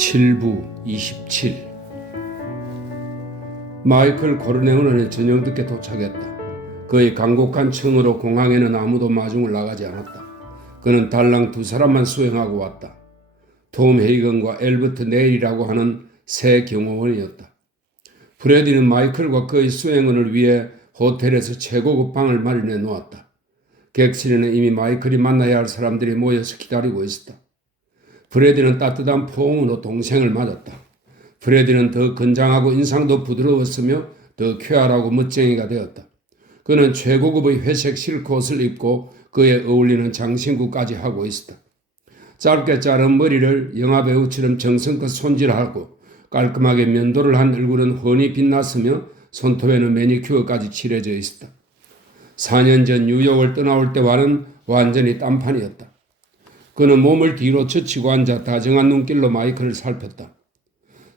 7부 27 마이클 코르레오네는 저녁 늦게 도착했다. 그의 간곡한 청으로 공항에는 아무도 마중을 나가지 않았다. 그는 달랑 두 사람만 수행하고 왔다. 톰 헤이건과 엘버트 네일이라고 하는 새 경호원이었다. 프레디는 마이클과 그의 수행원을 위해 호텔에서 최고급 방을 마련해 놓았다. 객실에는 이미 마이클이 만나야 할 사람들이 모여서 기다리고 있었다. 프레디는 따뜻한 포옹으로 동생을 맞았다. 프레디는 더 건장하고 인상도 부드러웠으며 더 쾌활하고 멋쟁이가 되었다. 그는 최고급의 회색 실크옷을 입고 그에 어울리는 장신구까지 하고 있었다. 짧게 자른 머리를 영화배우처럼 정성껏 손질하고 깔끔하게 면도를 한 얼굴은 훤히 빛났으며 손톱에는 매니큐어까지 칠해져 있었다. 4년 전 뉴욕을 떠나올 때와는 완전히 딴판이었다. 그는 몸을 뒤로 젖히고 앉아 다정한 눈길로 마이클을 살폈다.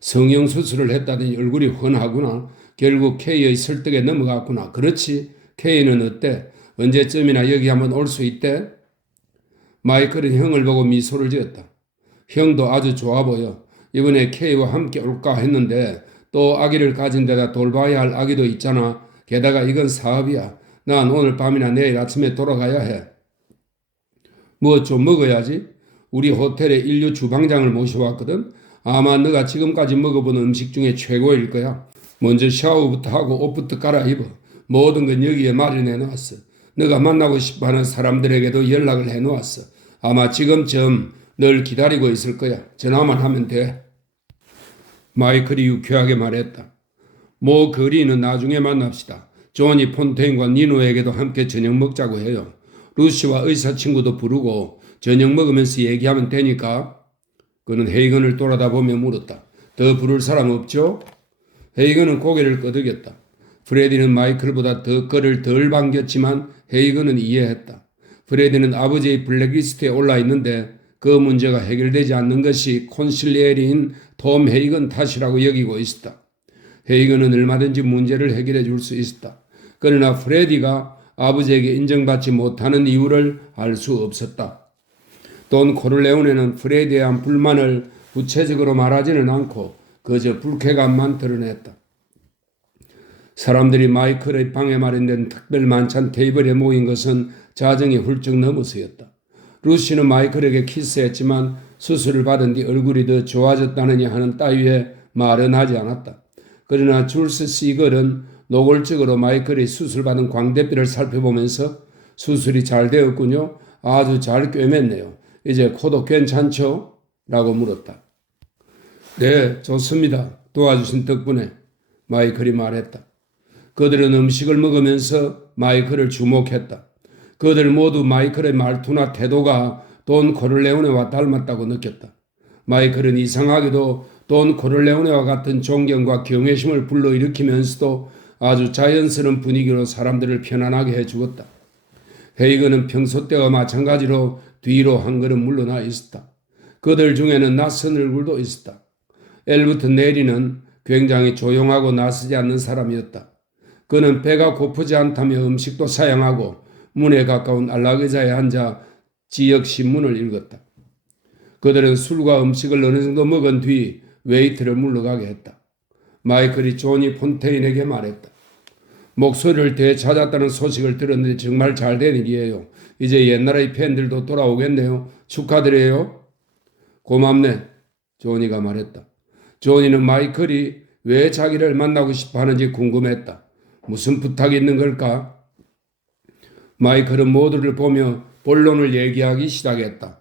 성형수술을 했다더니 얼굴이 훤하구나. 결국 K의 설득에 넘어갔구나. 그렇지. K는 어때? 언제쯤이나 여기 한번 올 수 있대? 마이클은 형을 보고 미소를 지었다. 형도 아주 좋아 보여. 이번에 K와 함께 올까 했는데 또 아기를 가진 데다 돌봐야 할 아기도 있잖아. 게다가 이건 사업이야. 난 오늘 밤이나 내일 아침에 돌아가야 해. 뭐 좀 먹어야지. 우리 호텔에 인류 주방장을 모셔왔거든. 아마 너가 지금까지 먹어본 음식 중에 최고일 거야. 먼저 샤워부터 하고 옷부터 갈아입어. 모든 건 여기에 마련해놨어. 너가 만나고 싶어하는 사람들에게도 연락을 해놓았어. 아마 지금쯤 널 기다리고 있을 거야. 전화만 하면 돼. 마이클이 유쾌하게 말했다. 모 거리는 나중에 만납시다. 조니 폰테인과 니노에게도 함께 저녁 먹자고 해요. 루시와 의사 친구도 부르고 저녁 먹으면서 얘기하면 되니까. 그는 헤이건을 돌아다보며 물었다. 더 부를 사람 없죠? 헤이건은 고개를 끄덕였다. 프레디는 마이클보다 더 그를 덜 반겼지만 헤이건은 이해했다. 프레디는 아버지의 블랙리스트에 올라 있는데 그 문제가 해결되지 않는 것이 콘실리에리인 톰 헤이건 탓이라고 여기고 있었다. 헤이건은 얼마든지 문제를 해결해 줄 수 있었다. 그러나 프레디가 아버지에게 인정받지 못하는 이유를 알 수 없었다. 돈 코르레오네는 프레디에 대한 불만을 구체적으로 말하지는 않고 그저 불쾌감만 드러냈다. 사람들이 마이클의 방에 마련된 특별 만찬 테이블에 모인 것은 자정이 훌쩍 넘어서였다. 루시는 마이클에게 키스했지만 수술을 받은 뒤 얼굴이 더 좋아졌다느냐 하는 따위의 말은 하지 않았다. 그러나 줄스 시걸은 노골적으로 마이클이 수술받은 광대뼈를 살펴보면서 수술이 잘 되었군요. 아주 잘 꿰맸네요. 이제 코도 괜찮죠? 라고 물었다. 네, 좋습니다. 도와주신 덕분에 마이클이 말했다. 그들은 음식을 먹으면서 마이클을 주목했다. 그들 모두 마이클의 말투나 태도가 돈 코르레오네와 닮았다고 느꼈다. 마이클은 이상하게도 돈 코르레오네와 같은 존경과 경외심을 불러일으키면서도 아주 자연스러운 분위기로 사람들을 편안하게 해주었다. 헤이건은 평소 때와 마찬가지로 뒤로 한 걸음 물러나 있었다. 그들 중에는 낯선 얼굴도 있었다. 엘버트 네리는 굉장히 조용하고 나서지 않는 사람이었다. 그는 배가 고프지 않다며 음식도 사양하고 문에 가까운 안락의자에 앉아 지역 신문을 읽었다. 그들은 술과 음식을 어느 정도 먹은 뒤 웨이트를 물러가게 했다. 마이클이 조니 폰테인에게 말했다. 목소리를 되찾았다는 소식을 들었는데 정말 잘된 일이에요. 이제 옛날의 팬들도 돌아오겠네요. 축하드려요. 고맙네. 조니가 말했다. 조니는 마이클이 왜 자기를 만나고 싶어 하는지 궁금했다. 무슨 부탁이 있는 걸까? 마이클은 모두를 보며 본론을 얘기하기 시작했다.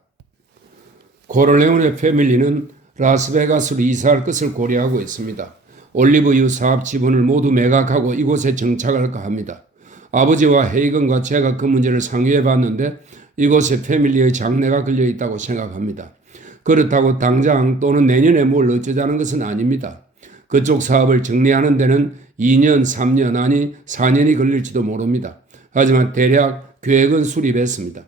코르레오네 패밀리는 라스베가스로 이사할 것을 고려하고 있습니다. 올리브유 사업 지분을 모두 매각하고 이곳에 정착할까 합니다. 아버지와 헤이건과 제가 그 문제를 상의해 봤는데 이곳에 패밀리의 장래가 걸려 있다고 생각합니다. 그렇다고 당장 또는 내년에 뭘 어쩌자는 것은 아닙니다. 그쪽 사업을 정리하는 데는 2년, 3년 아니 4년이 걸릴지도 모릅니다. 하지만 대략 계획은 수립했습니다.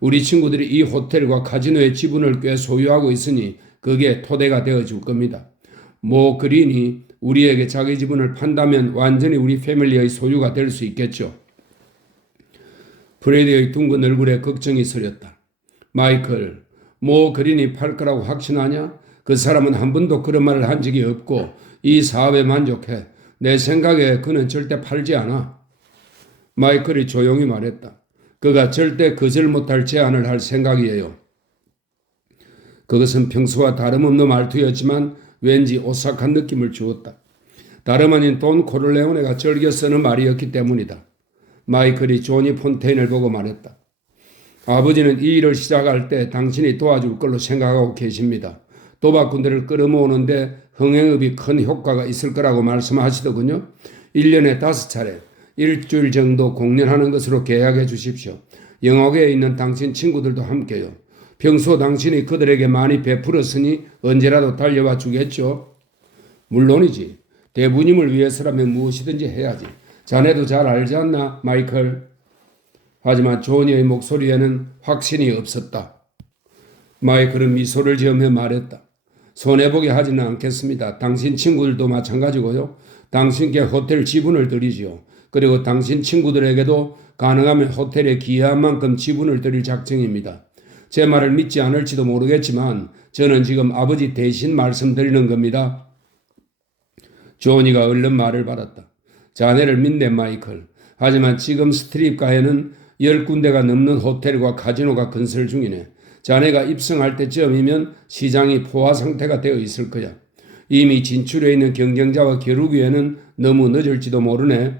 우리 친구들이 이 호텔과 카지노의 지분을 꽤 소유하고 있으니 그게 토대가 되어줄 겁니다. 모 그린이 우리에게 자기 지분을 판다면 완전히 우리 패밀리의 소유가 될 수 있겠죠. 프레디의 둥근 얼굴에 걱정이 서렸다. 마이클, 모 그린이 팔 거라고 확신하냐? 그 사람은 한 번도 그런 말을 한 적이 없고 이 사업에 만족해. 내 생각에 그는 절대 팔지 않아. 마이클이 조용히 말했다. 그가 절대 거절 못할 제안을 할 생각이에요. 그것은 평소와 다름없는 말투였지만 왠지 오싹한 느낌을 주었다. 다름 아닌 돈 코를레오네가 즐겨 쓰는 말이었기 때문이다. 마이클이 조니 폰테인을 보고 말했다. 아버지는 이 일을 시작할 때 당신이 도와줄 걸로 생각하고 계십니다. 도박 군대를 끌어모으는데 흥행업이 큰 효과가 있을 거라고 말씀하시더군요. 1년에 5차례, 일주일 정도 공연하는 것으로 계약해 주십시오. 영화계에 있는 당신 친구들도 함께요. 평소 당신이 그들에게 많이 베풀었으니 언제라도 달려와 주겠죠. 물론이지. 대부님을 위해서라면 무엇이든지 해야지. 자네도 잘 알지 않나, 마이클? 하지만 조니의 목소리에는 확신이 없었다. 마이클은 미소를 지으며 말했다. 손해보게 하지는 않겠습니다. 당신 친구들도 마찬가지고요. 당신께 호텔 지분을 드리지요. 그리고 당신 친구들에게도 가능하면 호텔에 기여한 만큼 지분을 드릴 작정입니다. 제 말을 믿지 않을지도 모르겠지만 저는 지금 아버지 대신 말씀드리는 겁니다. 조니가 얼른 말을 받았다. 자네를 믿네, 마이클. 하지만 지금 스트립가에는 10군데가 넘는 호텔과 카지노가 건설 중이네. 자네가 입성할 때쯤이면 시장이 포화 상태가 되어 있을 거야. 이미 진출해 있는 경쟁자와 겨루기에는 너무 늦을지도 모르네.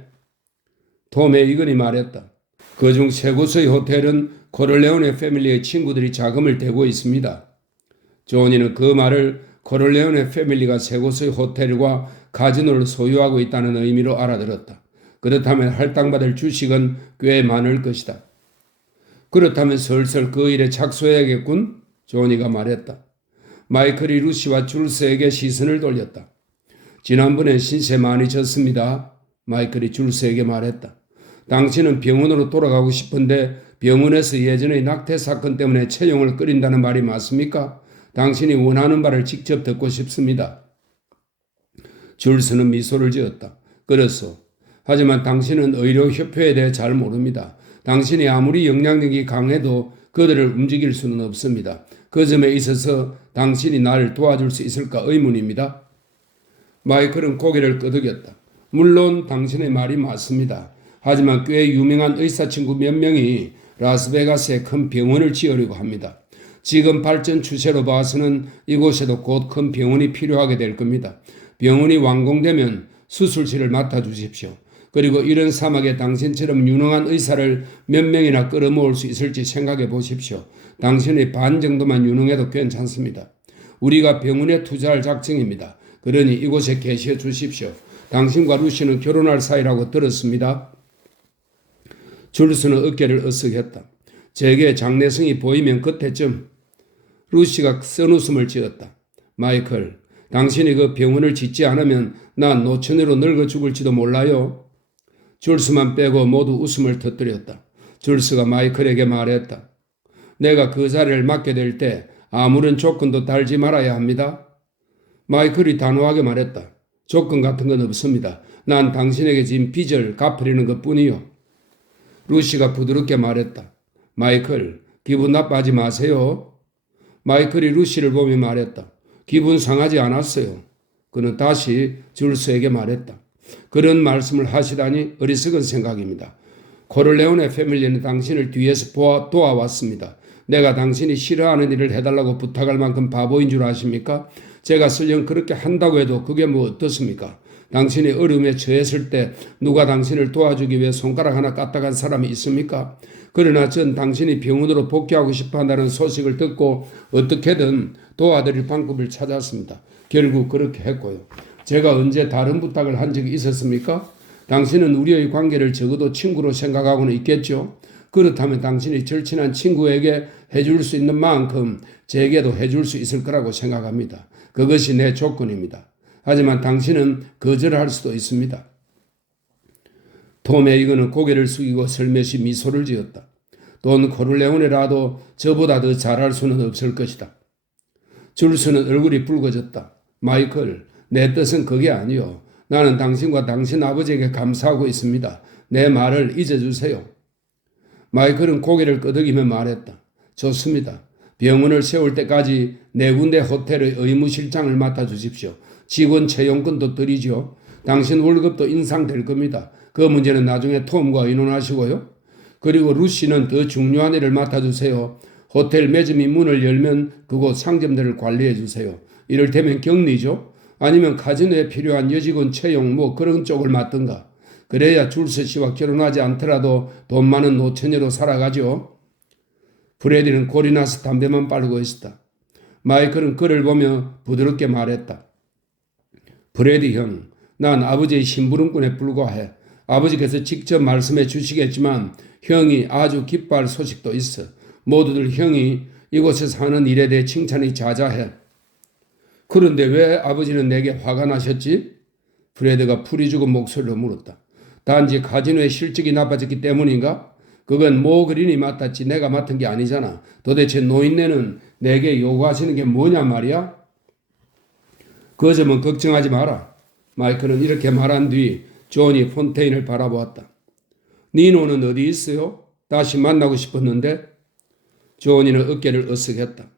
톰 헤이건이 말했다. 그중 세 곳의 호텔은 코를레오네 패밀리의 친구들이 자금을 대고 있습니다. 조니는 그 말을 코를레오네 패밀리가 세 곳의 호텔과 카지노를 소유하고 있다는 의미로 알아들었다. 그렇다면 할당받을 주식은 꽤 많을 것이다. 그렇다면 슬슬 그 일에 착수해야겠군? 조니가 말했다. 마이클이 루시와 줄스에게 시선을 돌렸다. 지난번엔 신세 많이 졌습니다. 마이클이 줄스에게 말했다. 당신은 병원으로 돌아가고 싶은데 병원에서 예전의 낙태 사건 때문에 채용을 끓인다는 말이 맞습니까? 당신이 원하는 바를 직접 듣고 싶습니다. 줄스는 미소를 지었다. 그렇소. 하지만 당신은 의료협회에 대해 잘 모릅니다. 당신이 아무리 영향력이 강해도 그들을 움직일 수는 없습니다. 그 점에 있어서 당신이 나를 도와줄 수 있을까 의문입니다. 마이클은 고개를 끄덕였다. 물론 당신의 말이 맞습니다. 하지만 꽤 유명한 의사 친구 몇 명이 라스베가스에 큰 병원을 지으려고 합니다. 지금 발전 추세로 봐서는 이곳에도 곧 큰 병원이 필요하게 될 겁니다. 병원이 완공되면 수술실을 맡아주십시오. 그리고 이런 사막에 당신처럼 유능한 의사를 몇 명이나 끌어모을 수 있을지 생각해 보십시오. 당신의 반 정도만 유능해도 괜찮습니다. 우리가 병원에 투자할 작정입니다. 그러니 이곳에 계셔 주십시오. 당신과 루시는 결혼할 사이라고 들었습니다. 줄스는 어깨를 으쓱했다. 제게 장래성이 보이면 그때쯤. 루시가 쓴웃음을 지었다. 마이클, 당신이 그 병원을 짓지 않으면 난 노처녀로 늙어 죽을지도 몰라요. 줄스만 빼고 모두 웃음을 터뜨렸다. 줄스가 마이클에게 말했다. 내가 그 자리를 맡게 될 때 아무런 조건도 달지 말아야 합니다. 마이클이 단호하게 말했다. 조건 같은 건 없습니다. 난 당신에게 진 빚을 갚으려는 것뿐이요. 루시가 부드럽게 말했다. 마이클, 기분 나빠하지 마세요. 마이클이 루시를 보며 말했다. 기분 상하지 않았어요. 그는 다시 줄스에게 말했다. 그런 말씀을 하시다니 어리석은 생각입니다. 코를레오네 패밀리는 당신을 뒤에서 도와왔습니다. 내가 당신이 싫어하는 일을 해달라고 부탁할 만큼 바보인 줄 아십니까? 제가 설령 그렇게 한다고 해도 그게 뭐 어떻습니까? 당신이 어려움에 처했을 때 누가 당신을 도와주기 위해 손가락 하나 까딱한 사람이 있습니까? 그러나 전 당신이 병원으로 복귀하고 싶어 한다는 소식을 듣고 어떻게든 도와드릴 방법을 찾았습니다. 결국 그렇게 했고요. 제가 언제 다른 부탁을 한 적이 있었습니까? 당신은 우리의 관계를 적어도 친구로 생각하고는 있겠죠? 그렇다면 당신이 절친한 친구에게 해줄 수 있는 만큼 제게도 해줄 수 있을 거라고 생각합니다. 그것이 내 조건입니다. 하지만 당신은 거절할 수도 있습니다. 톰 헤이건은 고개를 숙이고 슬며시 미소를 지었다. 돈 코를레오네라도 저보다 더 잘할 수는 없을 것이다. 줄스는 얼굴이 붉어졌다. 마이클, 내 뜻은 그게 아니요. 나는 당신과 당신 아버지에게 감사하고 있습니다. 내 말을 잊어주세요. 마이클은 고개를 끄덕이며 말했다. 좋습니다. 병원을 세울 때까지 4군데 호텔의 의무실장을 맡아주십시오. 직원 채용권도 드리죠. 당신 월급도 인상될 겁니다. 그 문제는 나중에 톰과 의논하시고요. 그리고 루시는 더 중요한 일을 맡아주세요. 호텔 매점이 문을 열면 그곳 상점들을 관리해 주세요. 이를테면 격리죠. 아니면 카지노에 필요한 여직원 채용 뭐 그런 쪽을 맡든가. 그래야 줄서 씨와 결혼하지 않더라도 돈 많은 노처녀로 살아가죠. 프레디는 골이 나서 담배만 빨고 있었다. 마이클은 그를 보며 부드럽게 말했다. 프레디 형, 난 아버지의 심부름꾼에 불과해. 아버지께서 직접 말씀해 주시겠지만 형이 아주 기뻐할 소식도 있어. 모두들 형이 이곳에서 하는 일에 대해 칭찬이 자자해. 그런데 왜 아버지는 내게 화가 나셨지? 프레드가 풀이 죽은 목소리로 물었다. 단지 카지노의 실적이 나빠졌기 때문인가? 그건 모 그린이 맡았지 내가 맡은 게 아니잖아. 도대체 노인네는 내게 요구하시는 게 뭐냐 말이야? 그 점은 걱정하지 마라. 마이클은 이렇게 말한 뒤 존이 폰테인을 바라보았다. 니노는 어디 있어요? 다시 만나고 싶었는데? 존이는 어깨를 으쓱했다.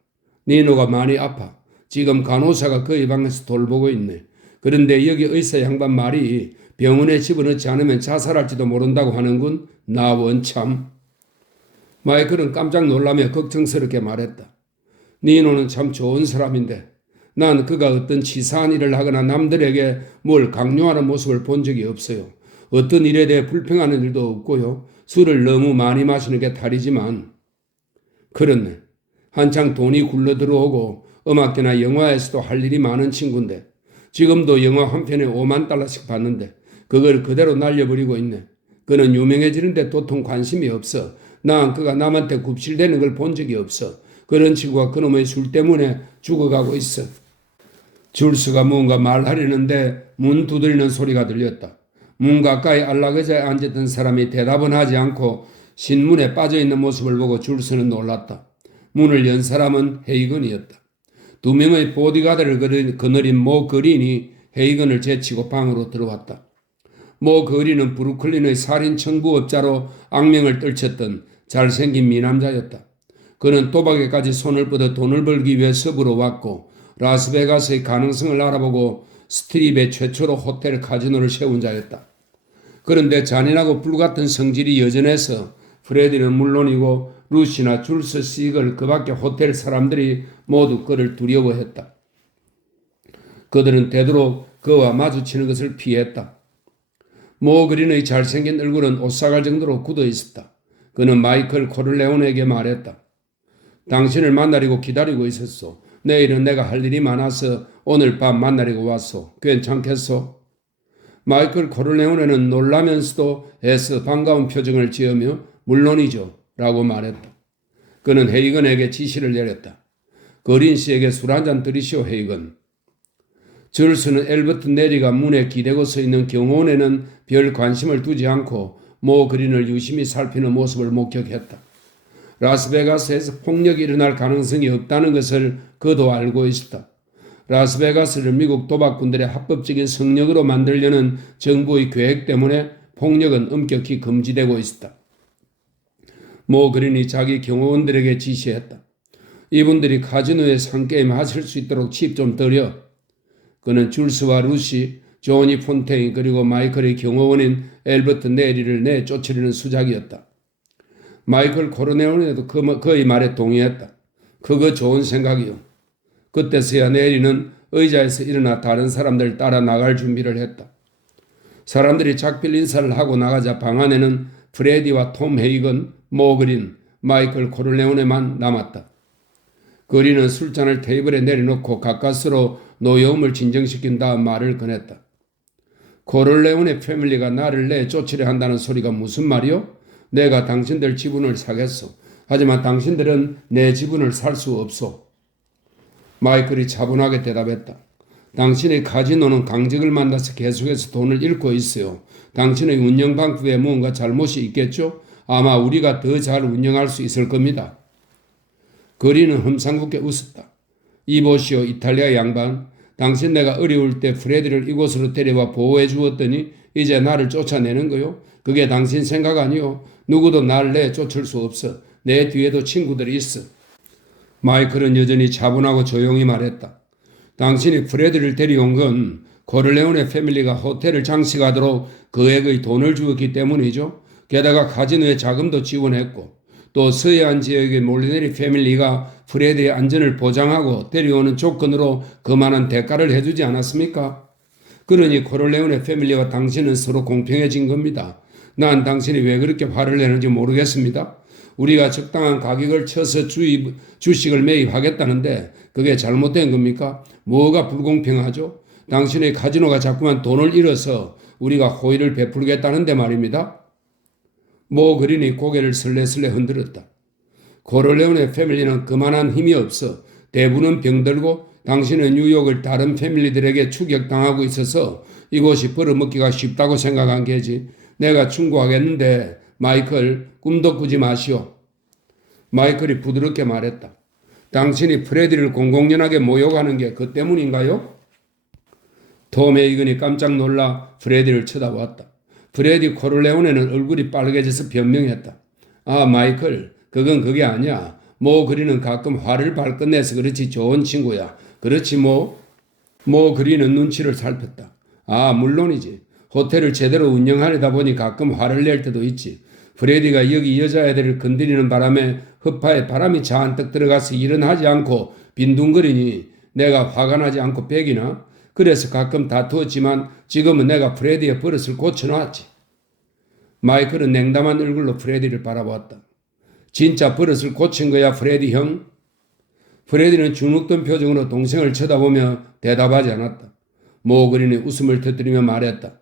니노가 많이 아파. 지금 간호사가 그의 방에서 돌보고 있네. 그런데 여기 의사 양반 말이 병원에 집어넣지 않으면 자살할지도 모른다고 하는군. 나 원참. 마이클은 깜짝 놀라며 걱정스럽게 말했다. 니노는 참 좋은 사람인데 난 그가 어떤 치사한 일을 하거나 남들에게 뭘 강요하는 모습을 본 적이 없어요. 어떤 일에 대해 불평하는 일도 없고요. 술을 너무 많이 마시는 게 탈이지만. 그렇네. 한창 돈이 굴러들어오고 음악계나 영화에서도 할 일이 많은 친구인데 지금도 영화 한 편에 5만 달러씩 받는데 그걸 그대로 날려버리고 있네. 그는 유명해지는데 도통 관심이 없어. 난 그가 남한테 굽실대는 걸 본 적이 없어. 그런 친구가 그놈의 술 때문에 죽어가고 있어. 줄스가 뭔가 말하려는데 문 두드리는 소리가 들렸다. 문 가까이 안락의자에 앉았던 사람이 대답은 하지 않고 신문에 빠져있는 모습을 보고 줄스는 놀랐다. 문을 연 사람은 헤이건이었다. 2명의 보디가드를 거느린 모 그린이 헤이건을 제치고 방으로 들어왔다. 모 그린은 브루클린의 살인 청부업자로 악명을 떨쳤던 잘생긴 미남자였다. 그는 도박에까지 손을 뻗어 돈을 벌기 위해 서부로 왔고 라스베가스의 가능성을 알아보고 스트립에 최초로 호텔 카지노를 세운 자였다. 그런데 잔인하고 불같은 성질이 여전해서 프레디는 물론이고 루시나 줄스 시글 그 밖에 호텔 사람들이 모두 그를 두려워했다. 그들은 되도록 그와 마주치는 것을 피했다. 모 그린의 잘생긴 얼굴은 오싹할 정도로 굳어 있었다. 그는 마이클 코를레온에게 말했다. 당신을 만나려고 기다리고 있었소. 내일은 내가 할 일이 많아서 오늘 밤 만나려고 왔소. 괜찮겠소? 마이클 코를레온에는 놀라면서도 애써 반가운 표정을 지으며 물론이죠 라고 말했다. 그는 헤이건에게 지시를 내렸다. 거린 씨에게 술 한잔 드리시오 헤이건. 줄스는 엘버트 내리가 문에 기대고 서 있는 경호원에는 별 관심을 두지 않고 모 그린을 유심히 살피는 모습을 목격했다. 라스베가스에서 폭력이 일어날 가능성이 없다는 것을 그도 알고 있었다. 라스베가스를 미국 도박꾼들의 합법적인 성역으로 만들려는 정부의 계획 때문에 폭력은 엄격히 금지되고 있었다. 모 그린이 자기 경호원들에게 지시했다. 이분들이 카지노에 상게임 하실 수 있도록 칩 좀 드려. 그는 줄스와 루시, 조니 폰테인 그리고 마이클의 경호원인 엘버트 네리를 내쫓으려는 수작이었다. 마이클 코르네온에도 그의 말에 동의했다. 그거 좋은 생각이요. 그때서야 네리는 의자에서 일어나 다른 사람들 따라 나갈 준비를 했다. 사람들이 작별 인사를 하고 나가자 방 안에는 프레디와 톰 헤이건, 모 그린, 마이클 코르네온에만 남았다. 그린은 술잔을 테이블에 내려놓고 가까스로 노여움을 진정시킨 다음 말을 꺼냈다. 코를레온의 패밀리가 나를 내쫓으려 한다는 소리가 무슨 말이요? 내가 당신들 지분을 사겠소. 하지만 당신들은 내 지분을 살 수 없소. 마이클이 차분하게 대답했다. 당신의 카지노는 강직을 만나서 계속해서 돈을 잃고 있어요. 당신의 운영 방법에 뭔가 잘못이 있겠죠? 아마 우리가 더 잘 운영할 수 있을 겁니다. 거리는 험상궂게 웃었다. 이보시오 이탈리아 양반. 당신 내가 어려울 때 프레디를 이곳으로 데려와 보호해 주었더니 이제 나를 쫓아내는 거요? 그게 당신 생각 아니요? 누구도 나를 내쫓을 수 없어. 내 뒤에도 친구들이 있어. 마이클은 여전히 차분하고 조용히 말했다. 당신이 프레드를 데려온 건 코를레오네 패밀리가 호텔을 장식하도록 그에게 돈을 주었기 때문이죠. 게다가 카지노에 자금도 지원했고 또 서해안 지역의 몰리네리 패밀리가 프레드의 안전을 보장하고 데려오는 조건으로 그만한 대가를 해주지 않았습니까? 그러니 코를레오네 패밀리와 당신은 서로 공평해진 겁니다. 난 당신이 왜 그렇게 화를 내는지 모르겠습니다. 우리가 적당한 가격을 쳐서 주식을 매입하겠다는데 그게 잘못된 겁니까? 뭐가 불공평하죠? 당신의 카지노가 자꾸만 돈을 잃어서 우리가 호의를 베풀겠다는데 말입니다. 모 그린이 고개를 슬레슬레 흔들었다. 코를레오네 패밀리는 그만한 힘이 없어 대부는 병들고 당신은 뉴욕을 다른 패밀리들에게 추격당하고 있어서 이곳이 벌어먹기가 쉽다고 생각한 게지. 내가 충고하겠는데 마이클 꿈도 꾸지 마시오. 마이클이 부드럽게 말했다. 당신이 프레디를 공공연하게 모욕하는 게 그 때문인가요? 톰 헤이건이 깜짝 놀라 프레디를 쳐다보았다. 프레디 코를레오네는 얼굴이 빨개져서 변명했다. 아 마이클 그건 그게 아니야. 모 그리는 가끔 화를 발끝내서 그렇지 좋은 친구야. 그렇지 뭐? 모 그리는 눈치를 살폈다. 아 물론이지. 호텔을 제대로 운영하려다 보니 가끔 화를 낼 때도 있지. 프레디가 여기 여자애들을 건드리는 바람에 허파에 바람이 잔뜩 들어가서 일은 하지 않고 빈둥거리니 내가 화가 나지 않고 배기나? 그래서 가끔 다투었지만 지금은 내가 프레디의 버릇을 고쳐놨지. 마이클은 냉담한 얼굴로 프레디를 바라보았다. 진짜 버릇을 고친 거야 프레디 형? 프레디는 주눅든 표정으로 동생을 쳐다보며 대답하지 않았다. 모 그린이 웃음을 터뜨리며 말했다.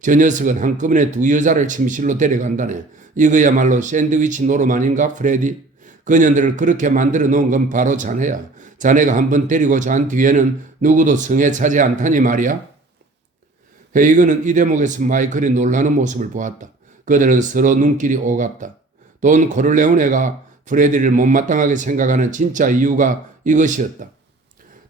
저 녀석은 한꺼번에 두 여자를 침실로 데려간다네. 이거야말로 샌드위치 노름 아닌가 프레디? 그년들을 그렇게 만들어 놓은 건 바로 자네야. 자네가 한번 데리고 잔 뒤에는 누구도 성에 차지 않다니 말이야. 헤이건은 이 대목에서 마이클이 놀라는 모습을 보았다. 그들은 서로 눈길이 오갔다. 돈 코를레오네가 프레디를 못마땅하게 생각하는 진짜 이유가 이것이었다.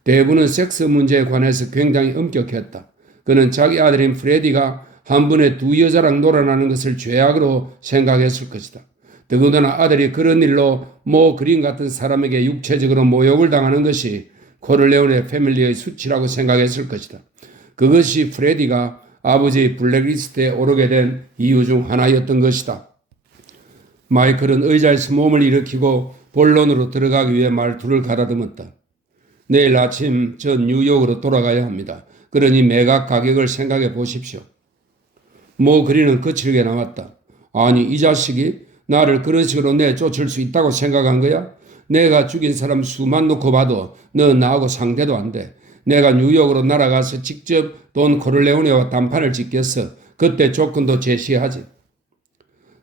대부는 섹스 문제에 관해서 굉장히 엄격했다. 그는 자기 아들인 프레디가 한 번에 두 여자랑 놀아나는 것을 죄악으로 생각했을 것이다. 더군다나 아들이 그런 일로 모 그린 같은 사람에게 육체적으로 모욕을 당하는 것이 코를레오네 패밀리의 수치라고 생각했을 것이다. 그것이 프레디가 아버지의 블랙리스트에 오르게 된 이유 중 하나였던 것이다. 마이클은 의자에서 몸을 일으키고 본론으로 들어가기 위해 말투를 가다듬었다. 내일 아침 전 뉴욕으로 돌아가야 합니다. 그러니 매각 가격을 생각해 보십시오. 모 그리는 거칠게 나왔다. 아니 이 자식이 나를 그런 식으로 내쫓을 수 있다고 생각한 거야? 내가 죽인 사람 수만 놓고 봐도 넌 나하고 상대도 안 돼. 내가 뉴욕으로 날아가서 직접 돈 코를레오네와 단판을 짓겠어. 그때 조건도 제시하지.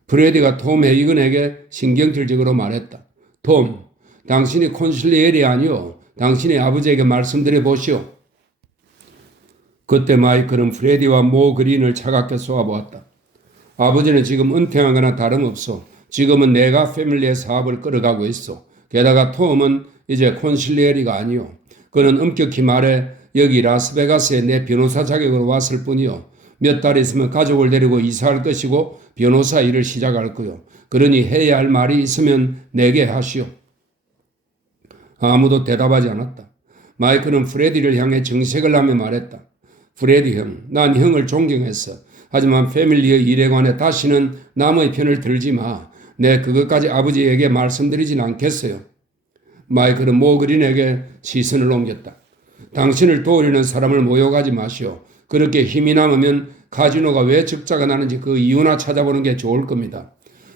프레디가 톰 헤이건에게 신경질적으로 말했다. 톰, 당신이 콘실리엘이 아니오. 당신의 아버지에게 말씀드려 보시오. 그때 마이클은 프레디와 모 그린을 차갑게 쏘아보았다. 아버지는 지금 은퇴한 거나 다름없어. 지금은 내가 패밀리의 사업을 끌어가고 있어. 게다가 톰은 이제 콘실리엘이가 아니오. 그는 엄격히 말해 여기 라스베가스에 내 변호사 자격으로 왔을 뿐이요. 몇 달 있으면 가족을 데리고 이사할 것이고 변호사 일을 시작할 거요. 그러니 해야 할 말이 있으면 내게 하시오. 아무도 대답하지 않았다. 마이클은 프레디를 향해 정색을 하며 말했다. 프레디 형, 난 형을 존경했어. 하지만 패밀리의 일에 관해 다시는 남의 편을 들지 마. 내 그것까지 아버지에게 말씀드리진 않겠어요. 마이클은 모 그린에게 시선을 옮겼다. 당신을 도우려는 사람을 모욕하지 마시오. 그렇게 힘이 남으면 카지노가 왜 적자가 나는지 그 이유나 찾아보는 게 좋을 겁니다.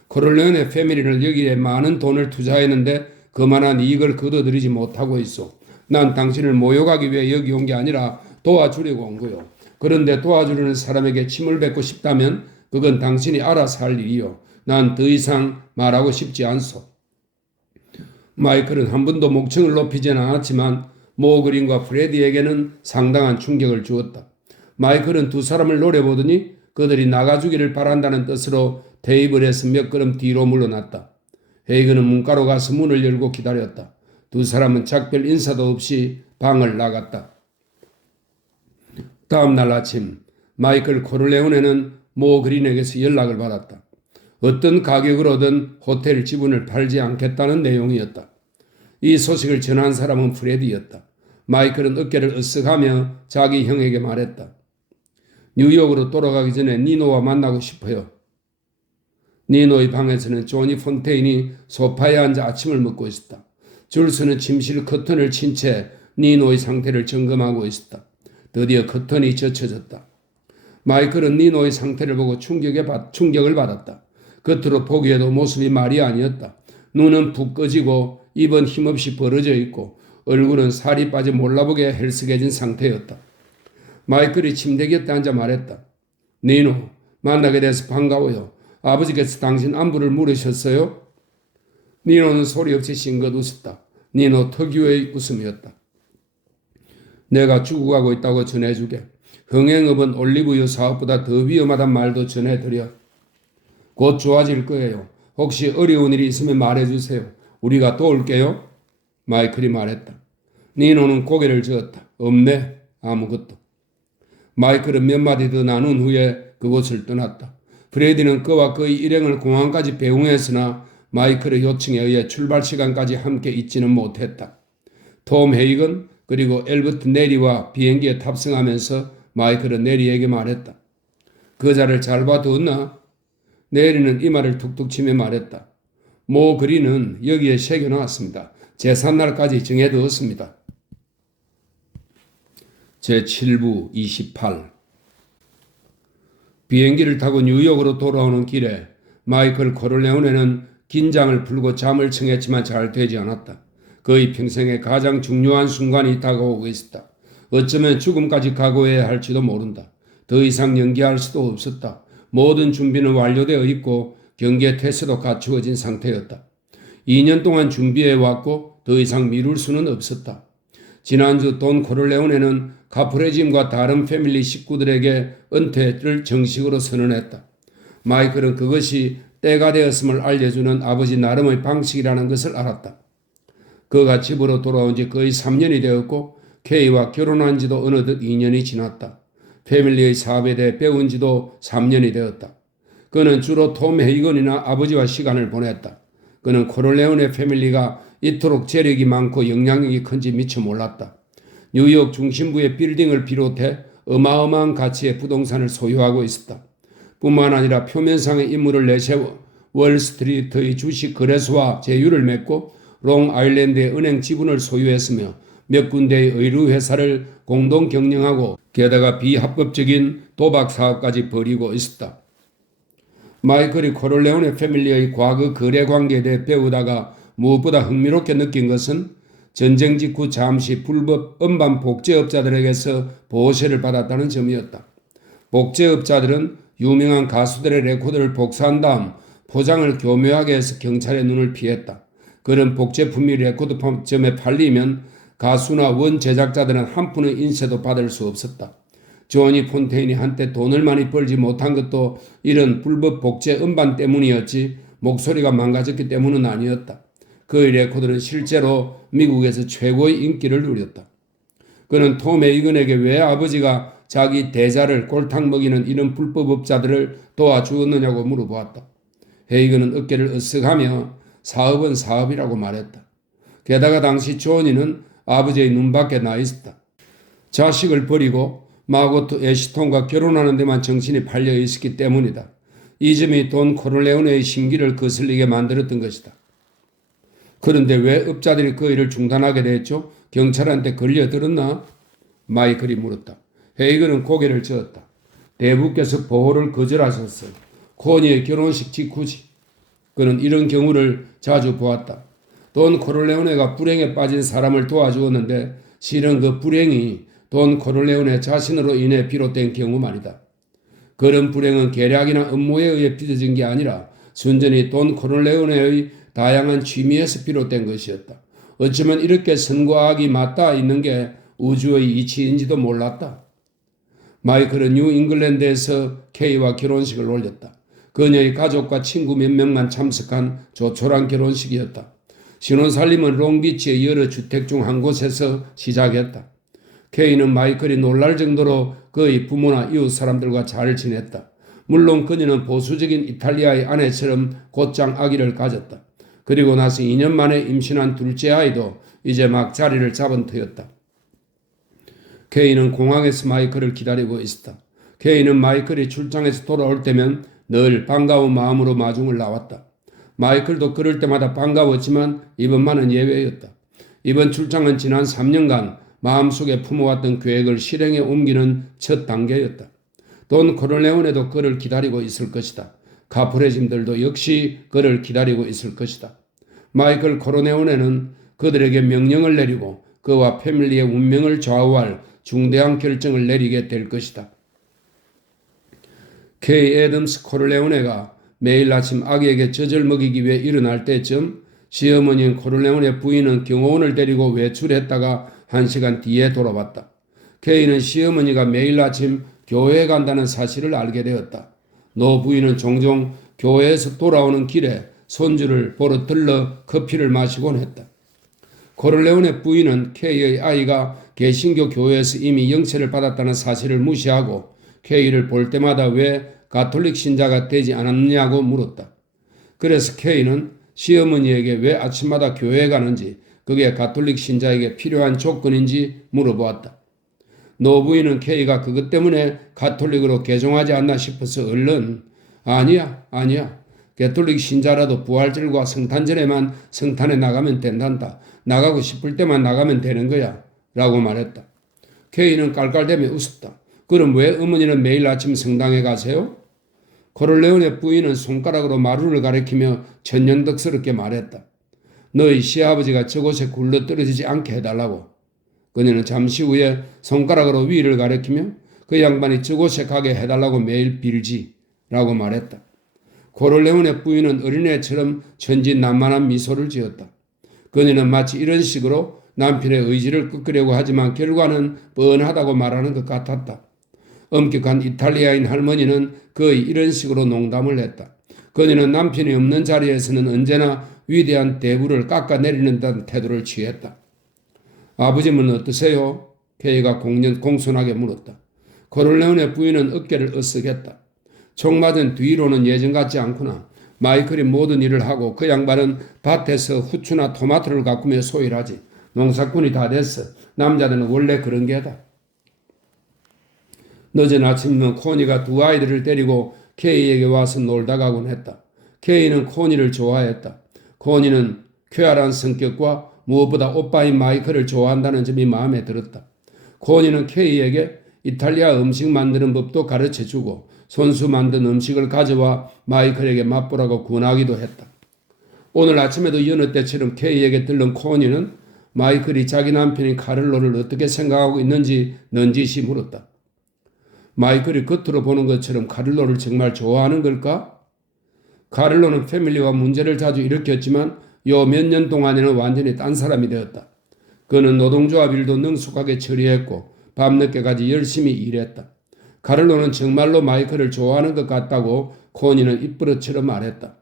코를레오네 패밀리는 여기에 많은 돈을 투자했는데 그만한 이익을 거둬들이지 못하고 있어. 난 당신을 모욕하기 위해 여기 온 게 아니라 도와주려고 온 거요. 그런데 도와주려는 사람에게 침을 뱉고 싶다면 그건 당신이 알아서 할 일이요. 난 더 이상 말하고 싶지 않소. 마이클은 한 번도 목청을 높이지는 않았지만 모 그린과 프레디에게는 상당한 충격을 주었다. 마이클은 두 사람을 노려보더니 그들이 나가주기를 바란다는 뜻으로 테이블에서 몇 걸음 뒤로 물러났다. 헤이건은 문가로 가서 문을 열고 기다렸다. 두 사람은 작별 인사도 없이 방을 나갔다. 다음 날 아침 마이클 코를레오네는 모 그린에게서 연락을 받았다. 어떤 가격으로든 호텔 지분을 팔지 않겠다는 내용이었다. 이 소식을 전한 사람은 프레디였다. 마이클은 어깨를 으쓱하며 자기 형에게 말했다. 뉴욕으로 돌아가기 전에 니노와 만나고 싶어요. 니노의 방에서는 조니 폰테인이 소파에 앉아 아침을 먹고 있었다. 줄스는 침실 커튼을 친 채 니노의 상태를 점검하고 있었다. 드디어 커튼이 젖혀졌다. 마이클은 니노의 상태를 보고 충격을 받았다. 겉으로 보기에도 모습이 말이 아니었다. 눈은 푹 꺼지고 입은 힘없이 벌어져 있고 얼굴은 살이 빠져 몰라보게 헬쓱해진 상태였다. 마이클이 침대 곁에 앉아 말했다. 니노, 만나게 돼서 반가워요. 아버지께서 당신 안부를 물으셨어요? 니노는 소리 없이 싱긋 웃었다. 니노 특유의 웃음이었다. 내가 죽어가고 있다고 전해주게. 흥행업은 올리브유 사업보다 더 위험하단 말도 전해드려. 곧 좋아질 거예요. 혹시 어려운 일이 있으면 말해주세요. 우리가 도울게요. 마이클이 말했다. 니노는 고개를 저었다. 없네. 아무것도. 마이클은 몇 마디 더 나눈 후에 그곳을 떠났다. 프레디는 그와 그의 일행을 공항까지 배웅했으나 마이클의 요청에 의해 출발 시간까지 함께 있지는 못했다. 톰 헤이건 그리고 엘버트 네리와 비행기에 탑승하면서 마이클은 네리에게 말했다. 그자를 잘 봐두었나? 네리는 이마를 툭툭 치며 말했다. 모 그리는 여기에 새겨놨습니다. 제삿날까지 정해두었습니다. 제7부 28 비행기를 타고 뉴욕으로 돌아오는 길에 마이클 코를레오네는 긴장을 풀고 잠을 청했지만 잘 되지 않았다. 그의 평생에 가장 중요한 순간이 다가오고 있었다. 어쩌면 죽음까지 각오해야 할지도 모른다. 더 이상 연기할 수도 없었다. 모든 준비는 완료되어 있고 경계 태세도 갖추어진 상태였다. 2년 동안 준비해왔고 더 이상 미룰 수는 없었다. 지난주 돈 코를레오네는 카프레짐과 다른 패밀리 식구들에게 은퇴를 정식으로 선언했다. 마이클은 그것이 때가 되었음을 알려주는 아버지 나름의 방식이라는 것을 알았다. 그가 집으로 돌아온 지 거의 3년이 되었고 케이와 결혼한 지도 어느덧 2년이 지났다. 패밀리의 사업에 대해 배운 지도 3년이 되었다. 그는 주로 톰 헤이건이나 아버지와 시간을 보냈다. 그는 코를레오네 패밀리가 이토록 재력이 많고 영향력이 큰지 미처 몰랐다. 뉴욕 중심부의 빌딩을 비롯해 어마어마한 가치의 부동산을 소유하고 있었다. 뿐만 아니라 표면상의 임무를 내세워 월스트리트의 주식 거래소와 제휴를 맺고 롱아일랜드의 은행 지분을 소유했으며 몇 군데의 의류회사를 공동 경영하고 게다가 비합법적인 도박 사업까지 벌이고 있었다. 마이클이 코를레오네 패밀리의 과거 거래 관계에 대해 배우다가 무엇보다 흥미롭게 느낀 것은 전쟁 직후 잠시 불법 음반 복제업자들에게서 보호세를 받았다는 점이었다. 복제업자들은 유명한 가수들의 레코드를 복사한 다음 포장을 교묘하게 해서 경찰의 눈을 피했다. 그런 복제품이 레코드점에 팔리면 가수나 원 제작자들은 한 푼의 인세도 받을 수 없었다. 조니 폰테인이 한때 돈을 많이 벌지 못한 것도 이런 불법 복제 음반 때문이었지 목소리가 망가졌기 때문은 아니었다. 그의 레코드는 실제로 미국에서 최고의 인기를 누렸다. 그는 톰 헤이건에게 왜 아버지가 자기 대자를 골탕 먹이는 이런 불법업자들을 도와주었느냐고 물어보았다. 헤이건은 어깨를 으쓱하며 사업은 사업이라고 말했다. 게다가 당시 조니는 아버지의 눈밖에 나 있었다. 자식을 버리고 마고트 애시톤과 결혼하는 데만 정신이 팔려 있었기 때문이다. 이 점이 돈 코를레오네의 심기를 거슬리게 만들었던 것이다. 그런데 왜 업자들이 그 일을 중단하게 됐죠? 경찰한테 걸려들었나? 마이클이 물었다. 헤이건은 고개를 저었다. 대부께서 보호를 거절하셨어요. 코니의 결혼식 직후지. 그는 이런 경우를 자주 보았다. 돈 코를레오네가 불행에 빠진 사람을 도와주었는데 실은 그 불행이 돈 코를레오네 자신으로 인해 비롯된 경우만이다. 그런 불행은 계략이나 음모에 의해 빚어진 게 아니라 순전히 돈 코를레오네의 다양한 취미에서 비롯된 것이었다. 어쩌면 이렇게 선과 악이 맞닿아 있는 게 우주의 이치인지도 몰랐다. 마이클은 뉴 잉글랜드에서 케이와 결혼식을 올렸다. 그녀의 가족과 친구 몇 명만 참석한 조촐한 결혼식이었다. 신혼살림은 롱비치의 여러 주택 중 한 곳에서 시작했다. 케이는 마이클이 놀랄 정도로 그의 부모나 이웃 사람들과 잘 지냈다. 물론 그녀는 보수적인 이탈리아의 아내처럼 곧장 아기를 가졌다. 그리고 나서 2년 만에 임신한 둘째 아이도 이제 막 자리를 잡은 터였다. 케이는 공항에서 마이클을 기다리고 있었다. 케이는 마이클이 출장에서 돌아올 때면 늘 반가운 마음으로 마중을 나왔다. 마이클도 그럴 때마다 반가웠지만 이번만은 예외였다. 이번 출장은 지난 3년간 마음속에 품어왔던 계획을 실행에 옮기는 첫 단계였다. 돈 코르레오네도 그를 기다리고 있을 것이다. 카프레짐들도 역시 그를 기다리고 있을 것이다. 마이클 코르레오네는 그들에게 명령을 내리고 그와 패밀리의 운명을 좌우할 중대한 결정을 내리게 될 것이다. 케이 애덤스 코르레오네가 매일 아침 아기에게 젖을 먹이기 위해 일어날 때쯤 시어머니인 코르레오네 부인은 경호원을 데리고 외출했다가 1시간 뒤에 돌아왔다. 케이는 시어머니가 매일 아침 교회에 간다는 사실을 알게 되었다. 노 부인은 종종 교회에서 돌아오는 길에 손주를 보러 들러 커피를 마시곤 했다. 코르레오네 부인은 케이의 아이가 개신교 교회에서 이미 영체를 받았다는 사실을 무시하고 케이를 볼 때마다 왜 가톨릭 신자가 되지 않았느냐고 물었다. 그래서 케이는 시어머니에게 왜 아침마다 교회에 가는지, 그게 가톨릭 신자에게 필요한 조건인지 물어보았다. 노 부인은 케이가 그것 때문에 가톨릭으로 개종하지 않나 싶어서 얼른 아니야. 가톨릭 신자라도 부활절과 성탄절에만 성탄에 나가면 된단다. 나가고 싶을 때만 나가면 되는 거야. 라고 말했다. 케이는 깔깔대며 웃었다. 그럼 왜 어머니는 매일 아침 성당에 가세요? 코르레오네 부인은 손가락으로 마루를 가리키며 천연덕스럽게 말했다. 너희 시아버지가 저곳에 굴러 떨어지지 않게 해달라고. 그녀는 잠시 후에 손가락으로 위를 가리키며 그 양반이 저곳에 가게 해달라고 매일 빌지 라고 말했다. 코르레오네 부인은 어린애처럼 천진난만한 미소를 지었다. 그녀는 마치 이런 식으로 남편의 의지를 꺾으려고 하지만 결과는 뻔하다고 말하는 것 같았다. 엄격한 이탈리아인 할머니는 거의 이런 식으로 농담을 했다. 그녀는 남편이 없는 자리에서는 언제나 위대한 대부를 깎아내리는 듯한 태도를 취했다. 아버님은 어떠세요? 케이가 공손하게 물었다. 코르레오네 부인은 어깨를 으쓱했다. 총 맞은 뒤로는 예전 같지 않구나. 마이클이 모든 일을 하고 그 양반은 밭에서 후추나 토마토를 가꾸며 소일하지. 농사꾼이 다 됐어. 남자들은 원래 그런 게다. 늦은 아침이면 코니가 두 아이들을 데리고 케이에게 와서 놀다 가곤 했다. 케이는 코니를 좋아했다. 코니는 쾌활한 성격과 무엇보다 오빠인 마이클을 좋아한다는 점이 마음에 들었다. 코니는 케이에게 이탈리아 음식 만드는 법도 가르쳐주고 손수 만든 음식을 가져와 마이클에게 맛보라고 권하기도 했다. 오늘 아침에도 여느 때처럼 케이에게 들른 코니는 마이클이 자기 남편인 카를로를 어떻게 생각하고 있는지 넌지시 물었다. 마이클이 겉으로 보는 것처럼 카를로를 정말 좋아하는 걸까? 카를로는 패밀리와 문제를 자주 일으켰지만 요 몇 년 동안에는 완전히 딴 사람이 되었다. 그는 노동조합 일도 능숙하게 처리했고 밤늦게까지 열심히 일했다. 카를로는 정말로 마이클을 좋아하는 것 같다고 코니는 입버릇처럼 말했다.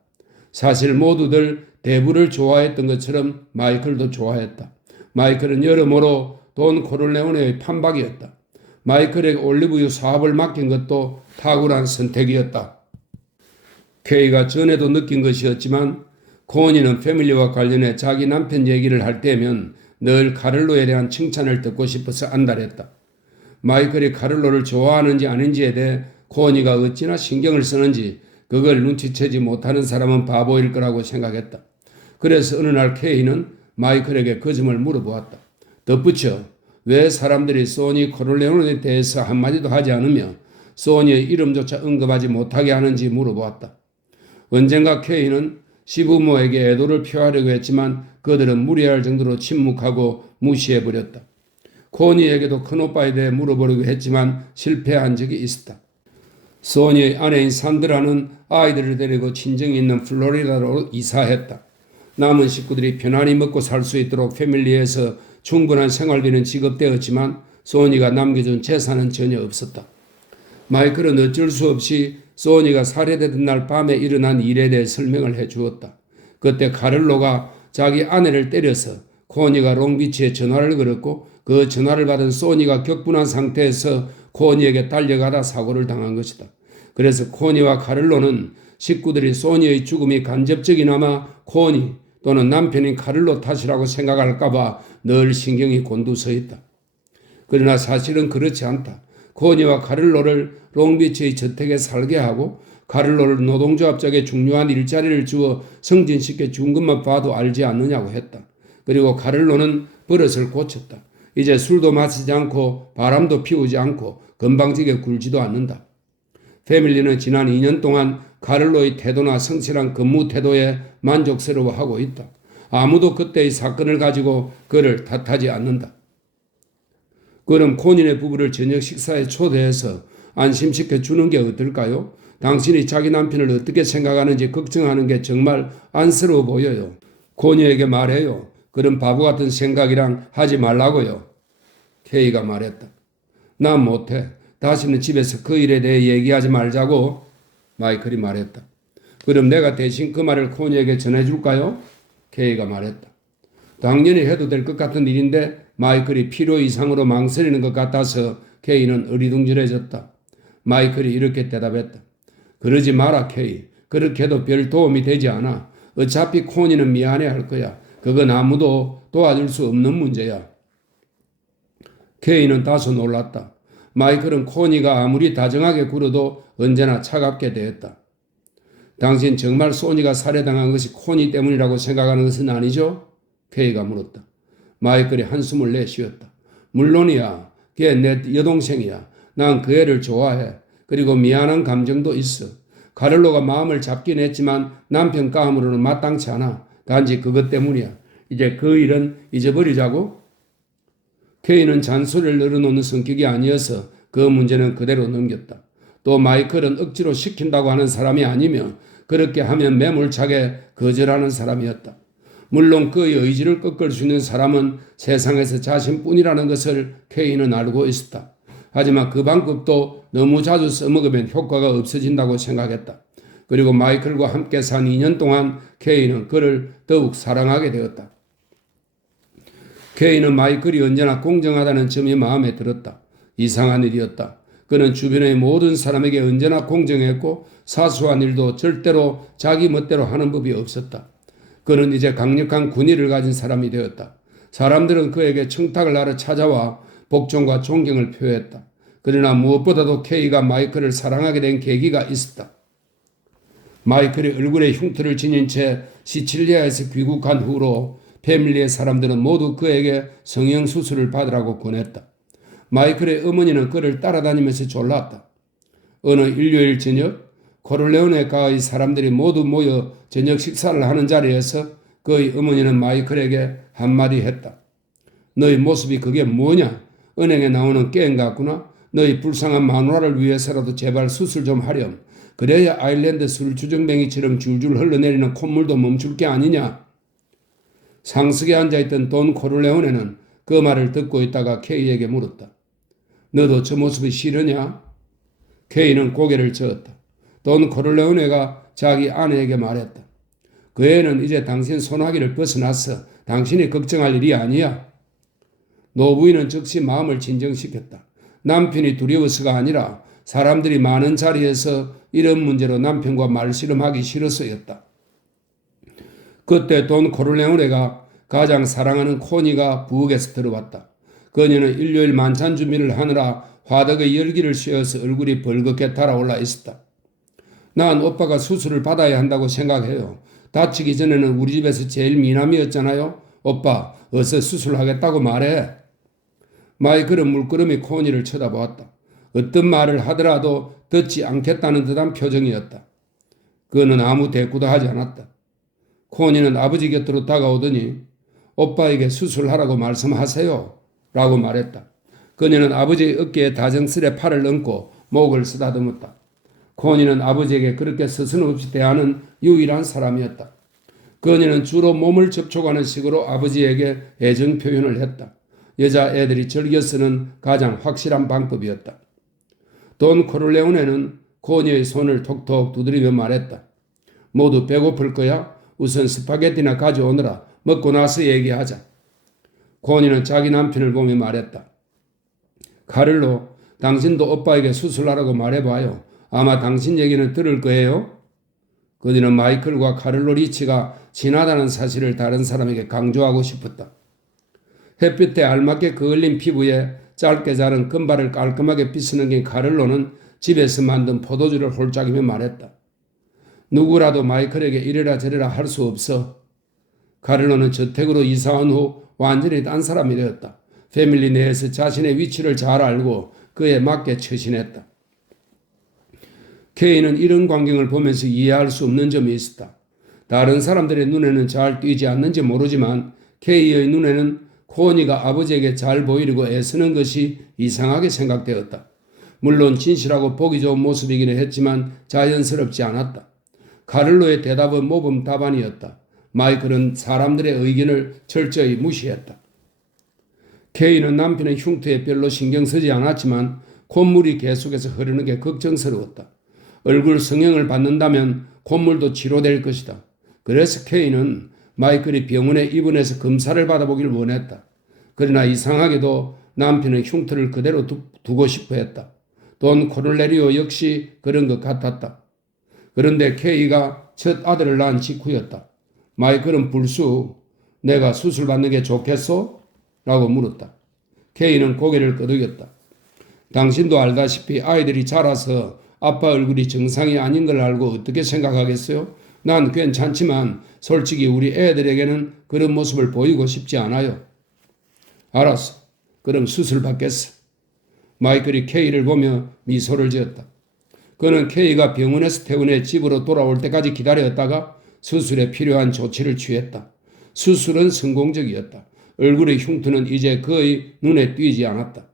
사실 모두들 대부를 좋아했던 것처럼 마이클도 좋아했다. 마이클은 여러모로 돈 코르레오네의 판박이었다. 마이클에게 올리브유 사업을 맡긴 것도 탁월한 선택이었다. 케이가 전에도 느낀 것이었지만 코니는 패밀리와 관련해 자기 남편 얘기를 할 때면 늘 카를로에 대한 칭찬을 듣고 싶어서 안달했다. 마이클이 카를로를 좋아하는지 아닌지에 대해 코니가 어찌나 신경을 쓰는지 그걸 눈치채지 못하는 사람은 바보일 거라고 생각했다. 그래서 어느 날 케이는 마이클에게 그 점을 물어보았다. 덧붙여 왜 사람들이 소니 코르레오네에 대해서 한마디도 하지 않으며 소니의 이름조차 언급하지 못하게 하는지 물어보았다. 언젠가 케이는 시부모에게 애도를 표하려고 했지만 그들은 무리할 정도로 침묵하고 무시해버렸다. 코니에게도 큰오빠에 대해 물어보려고 했지만 실패한 적이 있었다. 소니의 아내인 산드라는 아이들을 데리고 친정이 있는 플로리다로 이사했다. 남은 식구들이 편안히 먹고 살 수 있도록 패밀리에서 충분한 생활비는 지급되었지만 소니가 남겨준 재산은 전혀 없었다. 마이클은 어쩔 수 없이 소니가 살해되던 날 밤에 일어난 일에 대해 설명을 해주었다. 그때 카를로가 자기 아내를 때려서 코니가 롱비치에 전화를 걸었고 그 전화를 받은 소니가 격분한 상태에서 코니에게 달려가다 사고를 당한 것이다. 그래서 코니와 카를로는 식구들이 소니의 죽음이 간접적이나마 코니 또는 남편인 카를로 탓이라고 생각할까봐 늘 신경이 곤두서 있다. 그러나 사실은 그렇지 않다. 코니와 카를로를 롱비치의 저택에 살게 하고 카를로를 노동조합 쪽에 중요한 일자리를 주어 승진시켜 준 것만 봐도 알지 않느냐고 했다. 그리고 카를로는 버릇을 고쳤다. 이제 술도 마시지 않고 바람도 피우지 않고 건방지게 굴지도 않는다. 패밀리는 지난 2년 동안 카를로의 태도나 성실한 근무 태도에 만족스러워하고 있다. 아무도 그때의 사건을 가지고 그를 탓하지 않는다. 그럼 코니네 부부를 저녁 식사에 초대해서 안심시켜 주는 게 어떨까요? 당신이 자기 남편을 어떻게 생각하는지 걱정하는 게 정말 안쓰러워 보여요. 코니에게 말해요. 그런 바보 같은 생각이랑 하지 말라고요. 케이가 말했다. 난 못해. 다시는 집에서 그 일에 대해 얘기하지 말자고 마이클이 말했다. 그럼 내가 대신 그 말을 코니에게 전해줄까요? 케이가 말했다. 당연히 해도 될 것 같은 일인데 마이클이 필요 이상으로 망설이는 것 같아서 케이는 어리둥절해졌다. 마이클이 이렇게 대답했다. 그러지 마라 케이. 그렇게 해도 별 도움이 되지 않아. 어차피 코니는 미안해할 거야. 그건 아무도 도와줄 수 없는 문제야. 케이는 다소 놀랐다. 마이클은 코니가 아무리 다정하게 굴어도 언제나 차갑게 대했다. 당신 정말 소니가 살해당한 것이 코니 때문이라고 생각하는 것은 아니죠? 케이가 물었다. 마이클이 한숨을 내쉬었다. 물론이야. 걔 내 여동생이야. 난 그 애를 좋아해. 그리고 미안한 감정도 있어. 카를로가 마음을 잡긴 했지만 남편 까함으로는 마땅치 않아. 단지 그것 때문이야. 이제 그 일은 잊어버리자고? 케이는 잔소리를 늘어놓는 성격이 아니어서 그 문제는 그대로 넘겼다. 또 마이클은 억지로 시킨다고 하는 사람이 아니며 그렇게 하면 매몰차게 거절하는 사람이었다. 물론 그의 의지를 꺾을 수 있는 사람은 세상에서 자신뿐이라는 것을 케이는 알고 있었다. 하지만 그 방법도 너무 자주 써먹으면 효과가 없어진다고 생각했다. 그리고 마이클과 함께 산 2년 동안 케이는 그를 더욱 사랑하게 되었다. 케이는 마이클이 언제나 공정하다는 점이 마음에 들었다. 이상한 일이었다. 그는 주변의 모든 사람에게 언제나 공정했고 사소한 일도 절대로 자기 멋대로 하는 법이 없었다. 그는 이제 강력한 군의를 가진 사람이 되었다. 사람들은 그에게 청탁을 하러 찾아와 복종과 존경을 표했다. 그러나 무엇보다도 케이가 마이클을 사랑하게 된 계기가 있었다. 마이클이 얼굴에 흉터를 지닌 채 시칠리아에서 귀국한 후로 패밀리의 사람들은 모두 그에게 성형수술을 받으라고 권했다. 마이클의 어머니는 그를 따라다니면서 졸랐다. 어느 일요일 저녁 코를레오네 가의 사람들이 모두 모여 저녁 식사를 하는 자리에서 그의 어머니는 마이클에게 한마디 했다. 너희 모습이 그게 뭐냐? 은행에 나오는 게임 같구나. 너희 불쌍한 마누라를 위해서라도 제발 수술 좀 하렴. 그래야 아일랜드 술주정뱅이처럼 줄줄 흘러내리는 콧물도 멈출 게 아니냐. 상석에 앉아있던 돈 코를레오네는 그 말을 듣고 있다가 케이에게 물었다. 너도 저 모습이 싫으냐? 케이는 고개를 저었다. 돈 코를레오네가 자기 아내에게 말했다. 그 애는 이제 당신 소나기를 벗어났어. 당신이 걱정할 일이 아니야. 노부인은 즉시 마음을 진정시켰다. 남편이 두려워서가 아니라 사람들이 많은 자리에서 이런 문제로 남편과 말씨름하기 싫어서였다. 그때 돈 코를레오네가 가장 사랑하는 코니가 부엌에서 들어왔다. 그녀는 일요일 만찬 준비를 하느라 화덕의 열기를 쐬어서 얼굴이 벌겋게 달아올라 있었다. 난 오빠가 수술을 받아야 한다고 생각해요. 다치기 전에는 우리 집에서 제일 미남이었잖아요. 오빠 어서 수술하겠다고 말해. 마이클은 물끄러미 코니를 쳐다보았다. 어떤 말을 하더라도 듣지 않겠다는 듯한 표정이었다. 그는 아무 대꾸도 하지 않았다. 코니는 아버지 곁으로 다가오더니 오빠에게 수술하라고 말씀하세요 라고 말했다. 그녀는 아버지의 어깨에 다정스레 팔을 얹고 목을 쓰다듬었다. 코니는 아버지에게 그렇게 서슴없이 대하는 유일한 사람이었다. 그녀는 주로 몸을 접촉하는 식으로 아버지에게 애정 표현을 했다. 여자애들이 즐겨 쓰는 가장 확실한 방법이었다. 돈 코를레오네는 코니의 손을 톡톡 두드리며 말했다. 모두 배고플 거야? 우선 스파게티나 가져오느라 먹고 나서 얘기하자. 코니는 자기 남편을 보며 말했다. 카를로, 당신도 오빠에게 수술하라고 말해봐요. 아마 당신 얘기는 들을 거예요. 그녀는 마이클과 카를로 리치가 친하다는 사실을 다른 사람에게 강조하고 싶었다. 햇빛에 알맞게 그을린 피부에 짧게 자른 금발을 깔끔하게 빗어넘긴 카를로는 집에서 만든 포도주를 홀짝이며 말했다. 누구라도 마이클에게 이래라 저래라 할 수 없어. 카를로는 저택으로 이사한 후 완전히 딴 사람이 되었다. 패밀리 내에서 자신의 위치를 잘 알고 그에 맞게 처신했다. 케이는 이런 광경을 보면서 이해할 수 없는 점이 있었다. 다른 사람들의 눈에는 잘 띄지 않는지 모르지만 케이의 눈에는 코니가 아버지에게 잘 보이려고 애쓰는 것이 이상하게 생각되었다. 물론 진실하고 보기 좋은 모습이기는 했지만 자연스럽지 않았다. 카를로의 대답은 모범 답안이었다. 마이클은 사람들의 의견을 철저히 무시했다. 케이는 남편의 흉터에 별로 신경 쓰지 않았지만 콧물이 계속해서 흐르는 게 걱정스러웠다. 얼굴 성형을 받는다면 콧물도 치료될 것이다. 그래서 케이는 마이클이 병원에 입원해서 검사를 받아보길 원했다. 그러나 이상하게도 남편의 흉터를 그대로 두고 싶어 했다. 돈 코를레리오 역시 그런 것 같았다. 그런데 케이가 첫 아들을 낳은 직후였다. 마이클은 불쑥 내가 수술 받는 게 좋겠소? 라고 물었다. 케이는 고개를 끄덕였다. 당신도 알다시피 아이들이 자라서 아빠 얼굴이 정상이 아닌 걸 알고 어떻게 생각하겠어요? 난 괜찮지만 솔직히 우리 애들에게는 그런 모습을 보이고 싶지 않아요. 알았어. 그럼 수술 받겠어. 마이클이 케이를 보며 미소를 지었다. 그는 케이가 병원에서 퇴원해 집으로 돌아올 때까지 기다렸다가 수술에 필요한 조치를 취했다. 수술은 성공적이었다. 얼굴의 흉터는 이제 거의 눈에 띄지 않았다.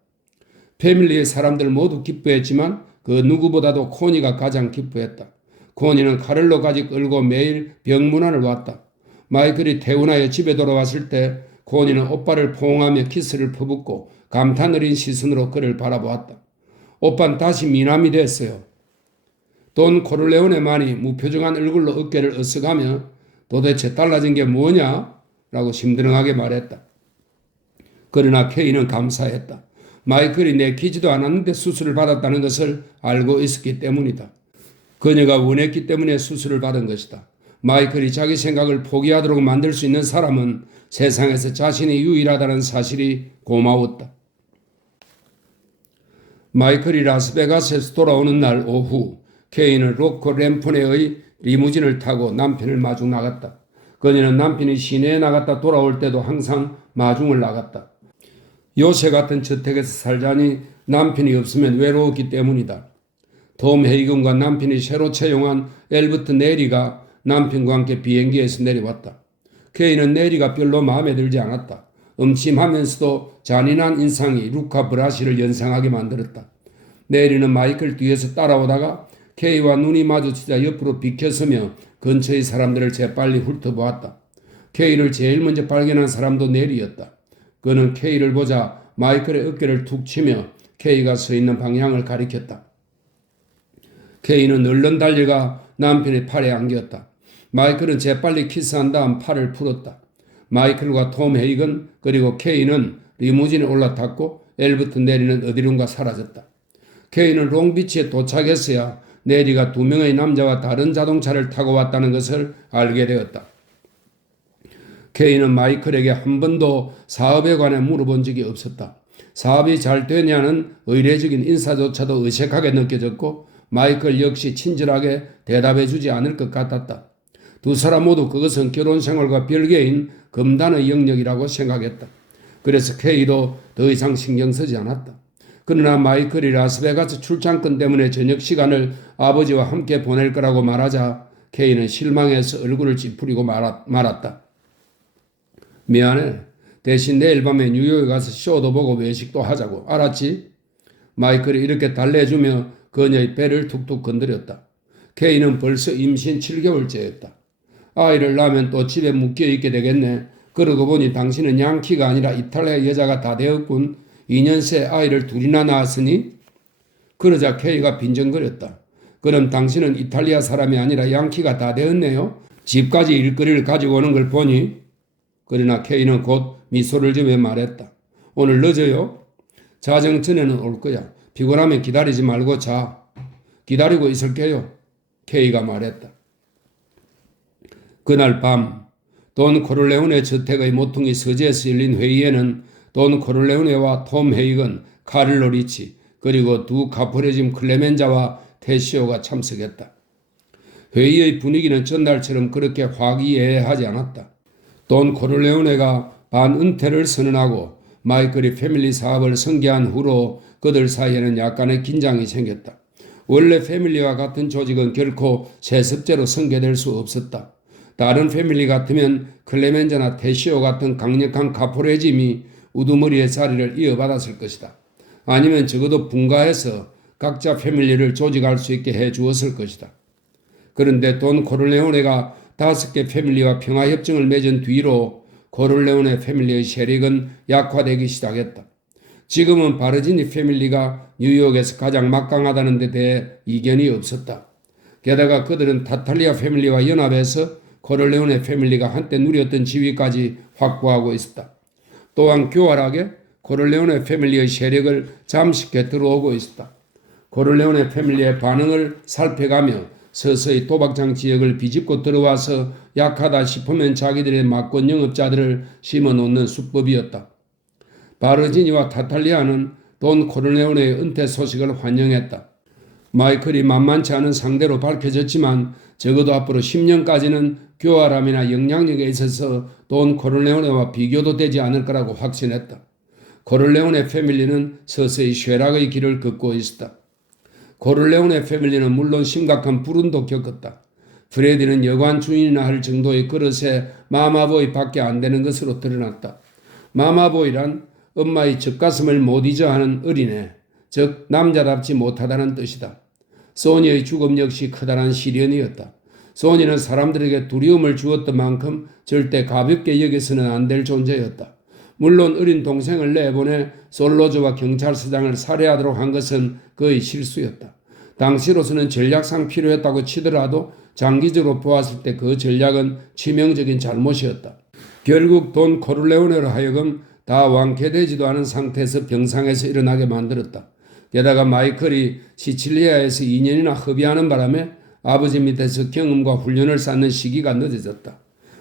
패밀리의 사람들 모두 기뻐했지만 그 누구보다도 코니가 가장 기뻐했다. 코니는 카를로까지 끌고 매일 병문안을 왔다. 마이클이 퇴원하여 집에 돌아왔을 때 코니는 오빠를 포옹하며 키스를 퍼붓고 감탄 어린 시선으로 그를 바라보았다. 오빠는 다시 미남이 됐어요. 돈 코를레오네만이 무표정한 얼굴로 어깨를 으쓱하며 도대체 달라진 게 뭐냐? 라고 심드렁하게 말했다. 그러나 케이는 감사했다. 마이클이 내키지도 않았는데 수술을 받았다는 것을 알고 있었기 때문이다. 그녀가 원했기 때문에 수술을 받은 것이다. 마이클이 자기 생각을 포기하도록 만들 수 있는 사람은 세상에서 자신이 유일하다는 사실이 고마웠다. 마이클이 라스베가스에서 돌아오는 날 오후 케이는 로코 램프네의 리무진을 타고 남편을 마중 나갔다. 그녀는 남편이 시내에 나갔다 돌아올 때도 항상 마중을 나갔다. 요새 같은 저택에서 살자니 남편이 없으면 외로웠기 때문이다. 톰 헤이건과 남편이 새로 채용한 엘버트 네리가 남편과 함께 비행기에서 내려왔다. 케이는 네리가 별로 마음에 들지 않았다. 음침하면서도 잔인한 인상이 루카 브라시를 연상하게 만들었다. 네리는 마이클 뒤에서 따라오다가 케이와 눈이 마주치자 옆으로 비켜서며 근처의 사람들을 재빨리 훑어보았다. 케이를 제일 먼저 발견한 사람도 네리였다. 그는 케이를 보자 마이클의 어깨를 툭 치며 케이가 서 있는 방향을 가리켰다. 케이는 얼른 달려가 남편의 팔에 안겼다. 마이클은 재빨리 키스한 다음 팔을 풀었다. 마이클과 톰 헤이건 그리고 케이는 리무진에 올라탔고 엘버트 네리는 어디론가 사라졌다. 케이는 롱비치에 도착했어야 네리가 두 명의 남자와 다른 자동차를 타고 왔다는 것을 알게 되었다. 케이는 마이클에게 한 번도 사업에 관해 물어본 적이 없었다. 사업이 잘 되냐는 의례적인 인사조차도 어색하게 느껴졌고 마이클 역시 친절하게 대답해 주지 않을 것 같았다. 두 사람 모두 그것은 결혼 생활과 별개인 금단의 영역이라고 생각했다. 그래서 케이도 더 이상 신경 쓰지 않았다. 그러나 마이클이 라스베가스 출장권 때문에 저녁 시간을 아버지와 함께 보낼 거라고 말하자 케이는 실망해서 얼굴을 찌푸리고 말았다. 미안해. 대신 내일 밤에 뉴욕에 가서 쇼도 보고 외식도 하자고. 알았지? 마이클이 이렇게 달래주며 그녀의 배를 툭툭 건드렸다. 케이는 벌써 임신 7개월째였다. 아이를 낳으면 또 집에 묶여있게 되겠네. 그러고 보니 당신은 양키가 아니라 이탈리아 여자가 다 되었군. 2년 새 아이를 둘이나 낳았으니? 그러자 케이가 빈정거렸다. 그럼 당신은 이탈리아 사람이 아니라 양키가 다 되었네요. 집까지 일거리를 가지고 오는 걸 보니? 그러나 케이는 곧 미소를 지으며 말했다. 오늘 늦어요? 자정 전에는 올 거야. 피곤하면 기다리지 말고 자. 기다리고 있을게요. 케이가 말했다. 그날 밤 돈 코를레오네 저택의 모퉁이 서재에서 열린 회의에는 돈 코를레오네와 톰 헤이건, 카를로 리치, 그리고 두 카포레짐 클레멘자와 테시오가 참석했다. 회의의 분위기는 전날처럼 그렇게 화기애애하지 않았다. 돈 코를레오네가 반은퇴를 선언하고 마이클이 패밀리 사업을 승계한 후로 그들 사이에는 약간의 긴장이 생겼다. 원래 패밀리와 같은 조직은 결코 세습제로 승계될 수 없었다. 다른 패밀리 같으면 클레멘자나 테시오 같은 강력한 카포레짐이 우두머리의 자리를 이어받았을 것이다. 아니면 적어도 분가해서 각자 패밀리를 조직할 수 있게 해주었을 것이다. 그런데 돈 코를레오네가 5개 패밀리와 평화협정을 맺은 뒤로 코를레오네 패밀리의 세력은 약화되기 시작했다. 지금은 바르지니 패밀리가 뉴욕에서 가장 막강하다는 데 대해 이견이 없었다. 게다가 그들은 타탈리아 패밀리와 연합해서 코를레오네 패밀리가 한때 누렸던 지위까지 확보하고 있었다. 또한 교활하게 코를레오네 패밀리의 세력을 잠식해 들어오고 있었다. 코를레오네 패밀리의 반응을 살펴가며 서서히 도박장 지역을 비집고 들어와서 약하다 싶으면 자기들의 막권 영업자들을 심어놓는 수법이었다. 바르지니와 타탈리아는 돈 코를레오네의 은퇴 소식을 환영했다. 마이클이 만만치 않은 상대로 밝혀졌지만 적어도 앞으로 10년까지는 교활함이나 영향력에 있어서 돈 코를레오네와 비교도 되지 않을 거라고 확신했다. 코를레오네 패밀리는 서서히 쇠락의 길을 걷고 있었다. 코를레오네 패밀리는 물론 심각한 불운도 겪었다. 프레디는 여관 주인이나 할 정도의 그릇에 마마보이밖에 안 되는 것으로 드러났다. 마마보이란 엄마의 젖가슴을 못 잊어 하는 어린애, 즉 남자답지 못하다는 뜻이다. 소니의 죽음 역시 커다란 시련이었다. 소니는 사람들에게 두려움을 주었던 만큼 절대 가볍게 여겨서는 안 될 존재였다. 물론 어린 동생을 내보내 솔로즈와 경찰서장을 살해하도록 한 것은 그의 실수였다. 당시로서는 전략상 필요했다고 치더라도 장기적으로 보았을 때 그 전략은 치명적인 잘못이었다. 결국 돈 코를레오네로 하여금 다 완쾌되지도 않은 상태에서 병상에서 일어나게 만들었다. 게다가 마이클이 시칠리아에서 2년이나 흡입하는 바람에 아버지 밑에서 경험과 훈련을 쌓는 시기가 늦어졌다.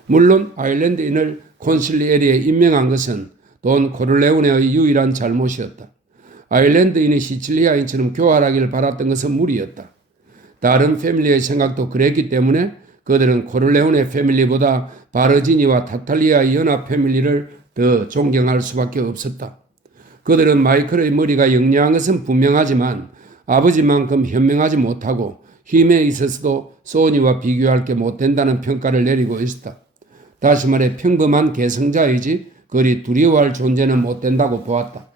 물론 아일랜드인을 콘실리에리에 임명한 것은 돈 코를레오네의 유일한 잘못이었다. 아일랜드인이 시칠리아인처럼 교활하기를 바랐던 것은 무리였다. 다른 패밀리의 생각도 그랬기 때문에 그들은 코를레오네 패밀리보다 바르지니와 타탈리아의 연합 패밀리를 더 존경할 수밖에 없었다. 그들은 마이클의 머리가 영리한 것은 분명하지만 아버지만큼 현명하지 못하고 힘에 있어서도 소니와 비교할 게 못된다는 평가를 내리고 있었다. 다시 말해 평범한 개성자이지 그리 두려워할 존재는 못된다고 보았다.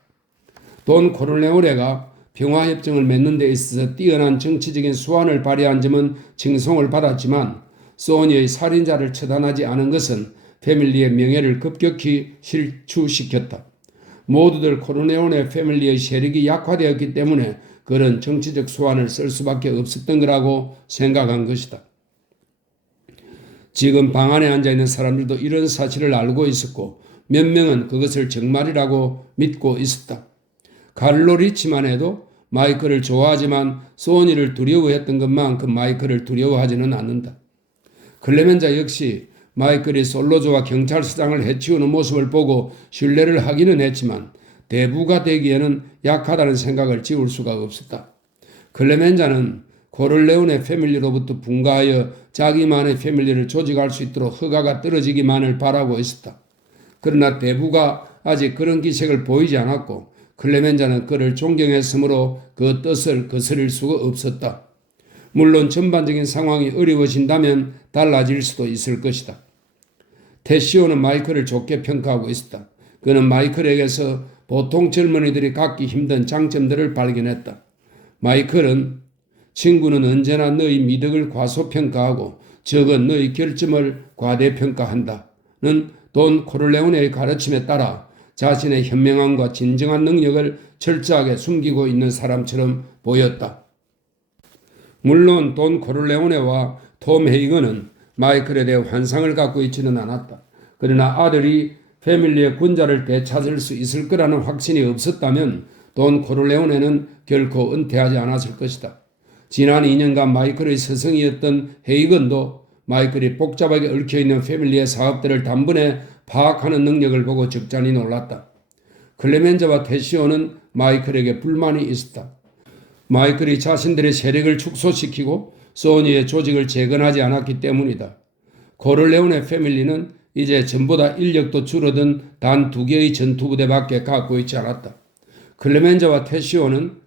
돈 코를레오네가 평화협정을 맺는 데 있어서 뛰어난 정치적인 수완을 발휘한 점은 칭송을 받았지만 소니의 살인자를 처단하지 않은 것은 패밀리의 명예를 급격히 실추시켰다. 모두들 코를레오네 패밀리의 세력이 약화되었기 때문에 그런 정치적 수완을 쓸 수밖에 없었던 거라고 생각한 것이다. 지금 방 안에 앉아있는 사람들도 이런 사실을 알고 있었고 몇 명은 그것을 정말이라고 믿고 있었다. 카를로 리치만 해도 마이클을 좋아하지만 소니를 두려워했던 것만큼 마이클을 두려워하지는 않는다. 클레멘자 역시 마이클이 솔로즈와 경찰서장을 해치우는 모습을 보고 신뢰를 하기는 했지만 대부가 되기에는 약하다는 생각을 지울 수가 없었다. 클레멘자는 코를레오네 패밀리로부터 분가하여 자기만의 패밀리를 조직할 수 있도록 허가가 떨어지기만을 바라고 있었다. 그러나 대부가 아직 그런 기색을 보이지 않았고 클레멘자는 그를 존경했으므로 그 뜻을 거스릴 수가 없었다. 물론 전반적인 상황이 어려워진다면 달라질 수도 있을 것이다. 테시오는 마이클을 좋게 평가하고 있었다. 그는 마이클에게서 보통 젊은이들이 갖기 힘든 장점들을 발견했다. 마이클은 친구는 언제나 너의 미덕을 과소평가하고 적은 너의 결점을 과대평가한다는 돈 코를레오네의 가르침에 따라 자신의 현명함과 진정한 능력을 철저하게 숨기고 있는 사람처럼 보였다. 물론 돈 코를레오네와 톰 헤이건은 마이클에 대해 환상을 갖고 있지는 않았다. 그러나 아들이 패밀리의 군자를 되찾을 수 있을 거라는 확신이 없었다면 돈 코를레오네는 결코 은퇴하지 않았을 것이다. 지난 2년간 마이클의 스승이었던 헤이건도 마이클이 복잡하게 얽혀있는 패밀리의 사업들을 단번에 파악하는 능력을 보고 적잖이 놀랐다. 클레멘자와 테시오는 마이클에게 불만이 있었다. 마이클이 자신들의 세력을 축소시키고 소니의 조직을 재건하지 않았기 때문이다. 코를레오네 패밀리는 이제 전보다 인력도 줄어든 단 2개의 전투부대밖에 갖고 있지 않았다. 클레멘자와 테시오는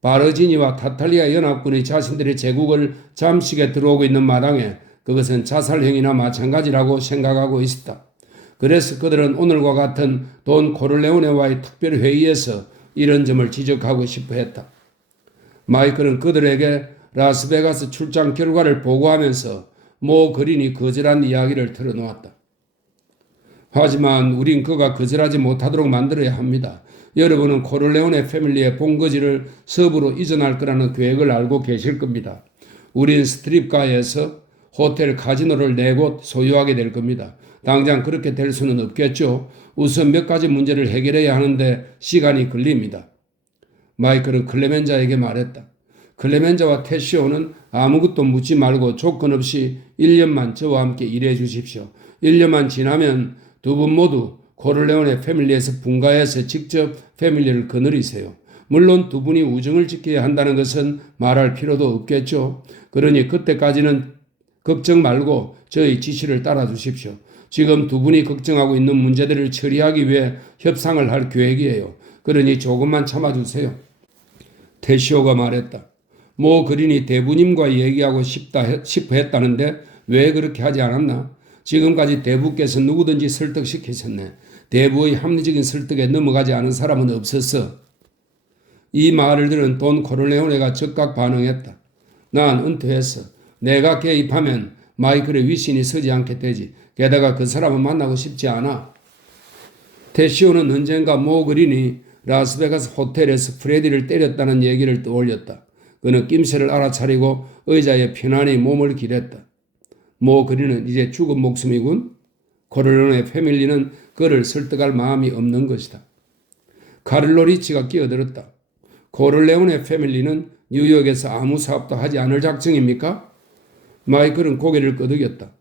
바르지니와 타탈리아 연합군이 자신들의 제국을 잠식에 들어오고 있는 마당에 그것은 자살행위나 마찬가지라고 생각하고 있었다. 그래서 그들은 오늘과 같은 돈 코를레오네와의 특별회의에서 이런 점을 지적하고 싶어 했다. 마이클은 그들에게 라스베가스 출장 결과를 보고하면서 모 그린이 거절한 이야기를 털어놓았다. 하지만 우린 그가 거절하지 못하도록 만들어야 합니다. 여러분은 코를레오네 패밀리의 본거지를 서부로 이전할 거라는 계획을 알고 계실 겁니다. 우린 스트립가에서 호텔 카지노를 4곳 소유하게 될 겁니다. 당장 그렇게 될 수는 없겠죠. 우선 몇 가지 문제를 해결해야 하는데 시간이 걸립니다. 마이클은 클레멘자에게 말했다. 클레멘자와 테시오는 아무것도 묻지 말고 조건 없이 1년만 저와 함께 일해 주십시오. 1년만 지나면 두 분 모두 코를레오네 패밀리에서 분가해서 직접 패밀리를 거느리세요. 물론 두 분이 우정을 지켜야 한다는 것은 말할 필요도 없겠죠. 그러니 그때까지는 걱정 말고 저희 지시를 따라 주십시오. 지금 두 분이 걱정하고 있는 문제들을 처리하기 위해 협상을 할 계획이에요. 그러니 조금만 참아주세요. 테시오가 말했다. 모 그린이 대부님과 얘기하고 싶어 했다는데 왜 그렇게 하지 않았나? 지금까지 대부께서 누구든지 설득시키셨네. 대부의 합리적인 설득에 넘어가지 않은 사람은 없었어. 이 말을 들은 돈 코를레오네가 즉각 반응했다. 난 은퇴했어. 내가 개입하면 마이클의 위신이 서지 않게 되지. 게다가 그 사람은 만나고 싶지 않아. 테시오는 언젠가 모 그린이 라스베가스 호텔에서 프레디를 때렸다는 얘기를 떠올렸다. 그는 낌새를 알아차리고 의자에 편안히 몸을 기댔다. 모 그린은 이제 죽은 목숨이군. 코를레오네 패밀리는 그를 설득할 마음이 없는 것이다. 카를로 리치가 끼어들었다. 코를레오네 패밀리는 뉴욕에서 아무 사업도 하지 않을 작정입니까? 마이클은 고개를 끄덕였다.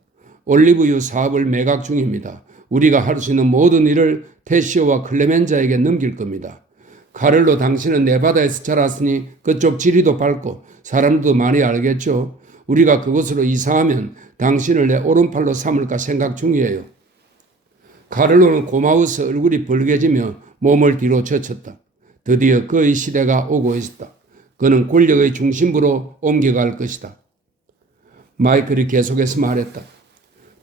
올리브유 사업을 매각 중입니다. 우리가 할 수 있는 모든 일을 테시오와 클레멘자에게 넘길 겁니다. 카를로 당신은 네바다에서 자랐으니 그쪽 지리도 밝고 사람도 많이 알겠죠. 우리가 그곳으로 이사하면 당신을 내 오른팔로 삼을까 생각 중이에요. 카를로는 고마워서 얼굴이 벌개지며 몸을 뒤로 젖혔다. 드디어 그의 시대가 오고 있었다. 그는 권력의 중심부로 옮겨갈 것이다. 마이클이 계속해서 말했다.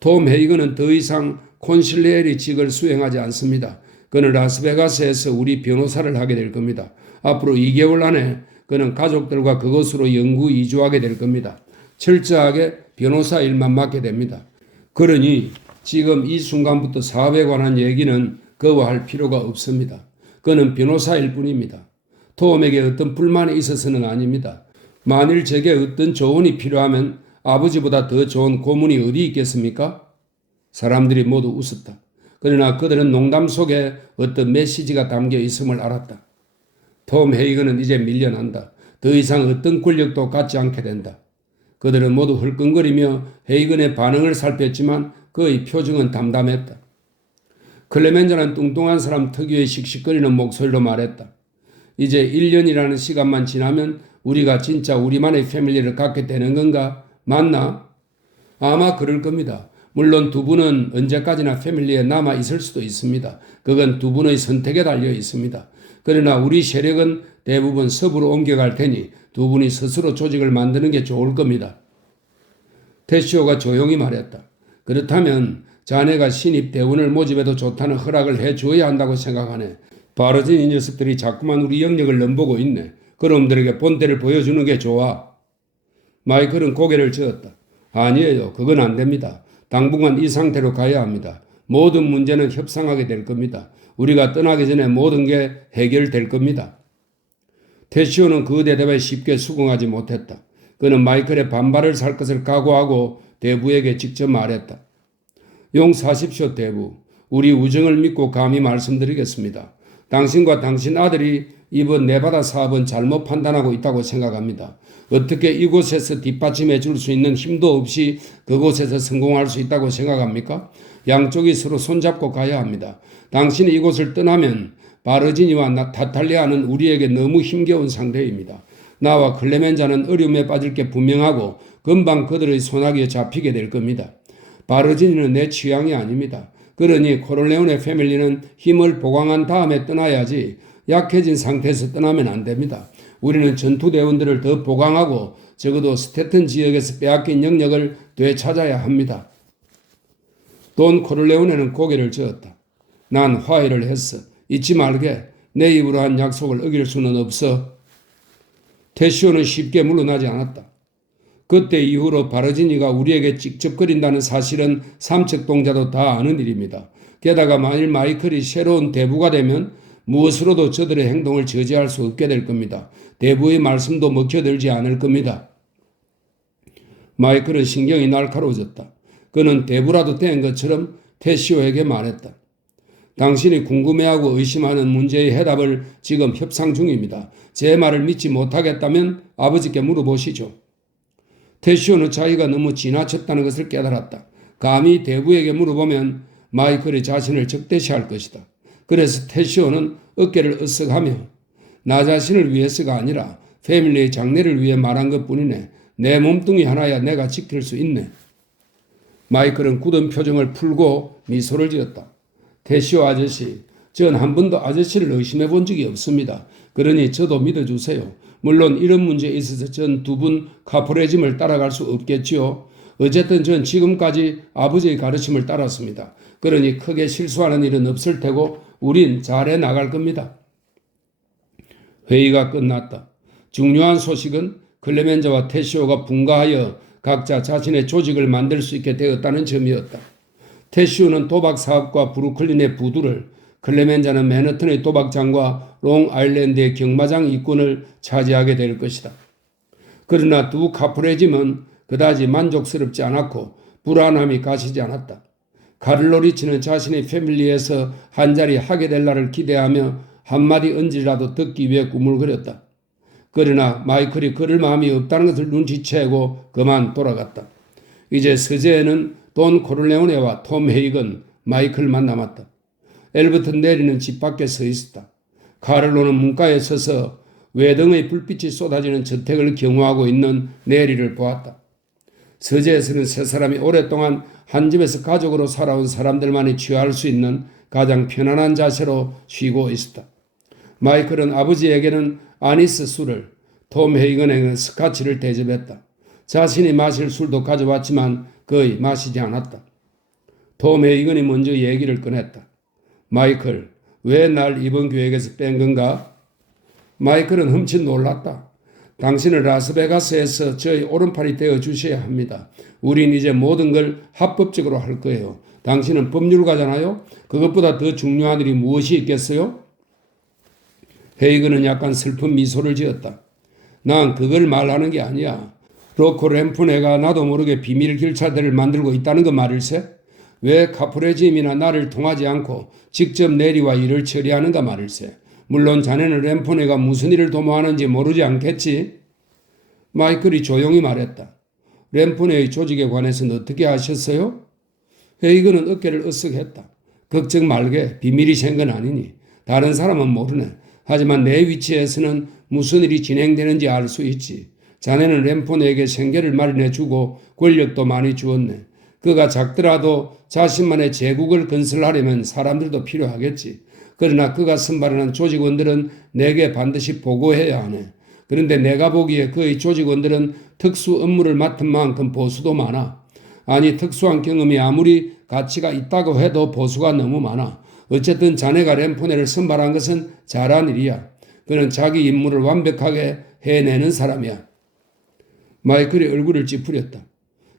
톰 헤이건은 더 이상 콘실레리 직을 수행하지 않습니다. 그는 라스베가스에서 우리 변호사를 하게 될 겁니다. 앞으로 2개월 안에 그는 가족들과 그곳으로 영구 이주하게 될 겁니다. 철저하게 변호사 일만 맡게 됩니다. 그러니 지금 이 순간부터 사업에 관한 얘기는 그와 할 필요가 없습니다. 그는 변호사일 뿐입니다. 톰에게 어떤 불만이 있어서는 아닙니다. 만일 제게 어떤 조언이 필요하면 아버지보다 더 좋은 고문이 어디 있겠습니까? 사람들이 모두 웃었다. 그러나 그들은 농담 속에 어떤 메시지가 담겨 있음을 알았다. 톰 헤이건은 이제 밀려난다. 더 이상 어떤 권력도 갖지 않게 된다. 그들은 모두 헐컹거리며 헤이건의 반응을 살폈지만 그의 표정은 담담했다. 클레멘자는 뚱뚱한 사람 특유의 씩씩거리는 목소리로 말했다. 이제 1년이라는 시간만 지나면 우리가 진짜 우리만의 패밀리를 갖게 되는 건가? 맞나? 아마 그럴 겁니다. 물론 두 분은 언제까지나 패밀리에 남아 있을 수도 있습니다. 그건 두 분의 선택에 달려 있습니다. 그러나 우리 세력은 대부분 서부로 옮겨갈 테니 두 분이 스스로 조직을 만드는 게 좋을 겁니다. 테시오가 조용히 말했다. 그렇다면 자네가 신입 대원을 모집해도 좋다는 허락을 해줘야 한다고 생각하네. 바르진 이 녀석들이 자꾸만 우리 영역을 넘보고 있네. 그놈들에게 본때를 보여주는 게 좋아. 마이클은 고개를 저었다. 아니에요. 그건 안 됩니다. 당분간 이 상태로 가야 합니다. 모든 문제는 협상하게 될 겁니다. 우리가 떠나기 전에 모든 게 해결될 겁니다. 테시오는 그 대답에 쉽게 수긍하지 못했다. 그는 마이클의 반발을 살 것을 각오하고 대부에게 직접 말했다. 용서하십시오, 대부. 우리 우정을 믿고 감히 말씀드리겠습니다. 당신과 당신 아들이 이번 네바다 사업은 잘못 판단하고 있다고 생각합니다. 어떻게 이곳에서 뒷받침해 줄 수 있는 힘도 없이 그곳에서 성공할 수 있다고 생각합니까? 양쪽이 서로 손잡고 가야 합니다. 당신이 이곳을 떠나면 바르지니와 타탈리아는 우리에게 너무 힘겨운 상대입니다. 나와 클레멘자는 어려움에 빠질 게 분명하고 금방 그들의 손아귀에 잡히게 될 겁니다. 바르지니는 내 취향이 아닙니다. 그러니 코를레오네 패밀리는 힘을 보강한 다음에 떠나야지 약해진 상태에서 떠나면 안 됩니다. 우리는 전투대원들을 더 보강하고 적어도 스테튼 지역에서 빼앗긴 영역을 되찾아야 합니다. 돈 코를레오네는 고개를 저었다. 난 화해를 했어. 잊지 말게. 내 입으로 한 약속을 어길 수는 없어. 테시오는 쉽게 물러나지 않았다. 그때 이후로 바르지니가 우리에게 찝쩍거린다는 사실은 삼척동자도 다 아는 일입니다. 게다가 만일 마이클이 새로운 대부가 되면 무엇으로도 저들의 행동을 저지할 수 없게 될 겁니다. 대부의 말씀도 먹혀들지 않을 겁니다. 마이클은 신경이 날카로워졌다. 그는 대부라도 된 것처럼 테시오에게 말했다. 당신이 궁금해하고 의심하는 문제의 해답을 지금 협상 중입니다. 제 말을 믿지 못하겠다면 아버지께 물어보시죠. 테시오는 자기가 너무 지나쳤다는 것을 깨달았다. 감히 대부에게 물어보면 마이클이 자신을 적대시할 것이다. 그래서 테시오는 어깨를 으쓱하며 나 자신을 위해서가 아니라 패밀리의 장래를 위해 말한 것뿐이네. 내 몸뚱이 하나야 내가 지킬 수 있네. 마이클은 굳은 표정을 풀고 미소를 지었다. 테시오 아저씨, 전 한 번도 아저씨를 의심해 본 적이 없습니다. 그러니 저도 믿어주세요. 물론 이런 문제에 있어서 전 두 분 카포레즘을 따라갈 수 없겠지요. 어쨌든 전 지금까지 아버지의 가르침을 따랐습니다. 그러니 크게 실수하는 일은 없을 테고 우린 잘해 나갈 겁니다. 회의가 끝났다. 중요한 소식은 클레멘자와 테시오가 분가하여 각자 자신의 조직을 만들 수 있게 되었다는 점이었다. 테시오는 도박 사업과 브루클린의 부두를, 클레멘자는 맨하튼의 도박장과 롱아일랜드의 경마장 이권을 차지하게 될 것이다. 그러나 두 카프레짐은 그다지 만족스럽지 않았고 불안함이 가시지 않았다. 카를로 리치는 자신의 패밀리에서 한자리 하게 될 날을 기대하며 한마디 언질이라도 듣기 위해 꿈을 그렸다. 그러나 마이클이 그럴 마음이 없다는 것을 눈치채고 그만 돌아갔다. 이제 서재에는 돈 코를레오네와 톰 헤이건, 마이클만 남았다. 엘버튼 내리는 집 밖에 서 있었다. 카를로는 문가에 서서 외등의 불빛이 쏟아지는 저택을 경호하고 있는 내리를 보았다. 서재에서는 세 사람이 오랫동안 한 집에서 가족으로 살아온 사람들만이 취할 수 있는 가장 편안한 자세로 쉬고 있었다. 마이클은 아버지에게는 아니스 술을, 톰 헤이건에게는 스카치를 대접했다. 자신이 마실 술도 가져왔지만 거의 마시지 않았다. 톰 헤이건이 먼저 얘기를 꺼냈다. 마이클, 왜 날 이번 교육에서 뺀 건가? 마이클은 흠칫 놀랐다. 당신은 라스베가스에서 저희 오른팔이 되어 주셔야 합니다. 우린 이제 모든 걸 합법적으로 할 거예요. 당신은 법률가잖아요. 그것보다 더 중요한 일이 무엇이 있겠어요? 헤이건은 약간 슬픈 미소를 지었다. 난 그걸 말하는 게 아니야. 로코 램프네가 나도 모르게 비밀 길차대를 만들고 있다는 거 말일세? 왜 카프레짐이나 나를 통하지 않고 직접 내리와 일을 처리하는가 말일세? 물론 자네는 램프네가 무슨 일을 도모하는지 모르지 않겠지? 마이클이 조용히 말했다. 램프네의 조직에 관해서는 어떻게 아셨어요? 헤이건은 어깨를 으쓱했다. 걱정 말게, 비밀이 샌 건 아니니. 다른 사람은 모르네. 하지만 내 위치에서는 무슨 일이 진행되는지 알 수 있지. 자네는 램폰에게 생계를 마련해주고 권력도 많이 주었네. 그가 작더라도 자신만의 제국을 건설하려면 사람들도 필요하겠지. 그러나 그가 선발하는 조직원들은 내게 반드시 보고해야 하네. 그런데 내가 보기에 그의 조직원들은 특수 업무를 맡은 만큼 보수도 많아. 아니, 특수한 경험이 아무리 가치가 있다고 해도 보수가 너무 많아. 어쨌든 자네가 램포네를 선발한 것은 잘한 일이야. 그는 자기 임무를 완벽하게 해내는 사람이야. 마이클이 얼굴을 찌푸렸다.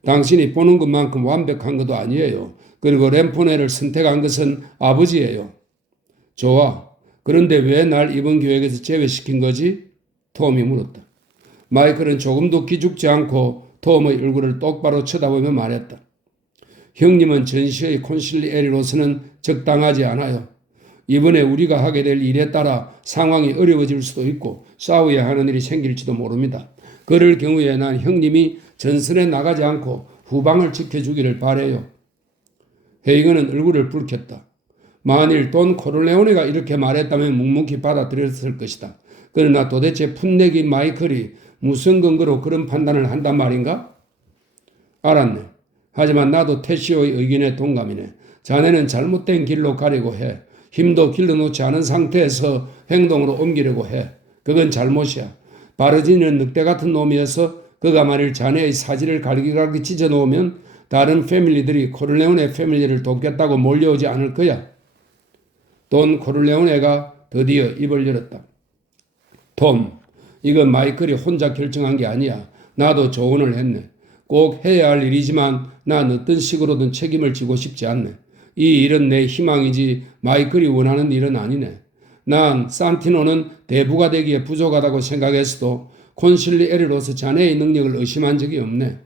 당신이 보는 것만큼 완벽한 것도 아니에요. 그리고 램포네를 선택한 것은 아버지예요. 좋아. 그런데 왜 날 이번 교육에서 제외시킨 거지? 톰이 물었다. 마이클은 조금도 기죽지 않고 톰의 얼굴을 똑바로 쳐다보며 말했다. 형님은 전시의 콘실리에리로서는 적당하지 않아요. 이번에 우리가 하게 될 일에 따라 상황이 어려워질 수도 있고 싸워야 하는 일이 생길지도 모릅니다. 그럴 경우에 난 형님이 전선에 나가지 않고 후방을 지켜주기를 바래요. 헤이건은 얼굴을 붉혔다. 만일 돈 코를레오네가 이렇게 말했다면 묵묵히 받아들였을 것이다. 그러나 도대체 풋내기 마이클이 무슨 근거로 그런 판단을 한단 말인가? 알았네. 하지만 나도 테시오의 의견에 동감이네. 자네는 잘못된 길로 가려고 해. 힘도 길러놓지 않은 상태에서 행동으로 옮기려고 해. 그건 잘못이야. 바르지니는 늑대 같은 놈이어서 그가 만일 자네의 사지를 갈기갈기 찢어놓으면 다른 패밀리들이 코를레오네 패밀리를 돕겠다고 몰려오지 않을 거야. 돈 코를레오네가 드디어 입을 열었다. 톰, 이건 마이클이 혼자 결정한 게 아니야. 나도 조언을 했네. 꼭 해야 할 일이지만 난 어떤 식으로든 책임을 지고 싶지 않네. 이 일은 내 희망이지 마이클이 원하는 일은 아니네. 난 산티노는 대부가 되기에 부족하다고 생각했어도 콘실리 에르로서 자네의 능력을 의심한 적이 없네.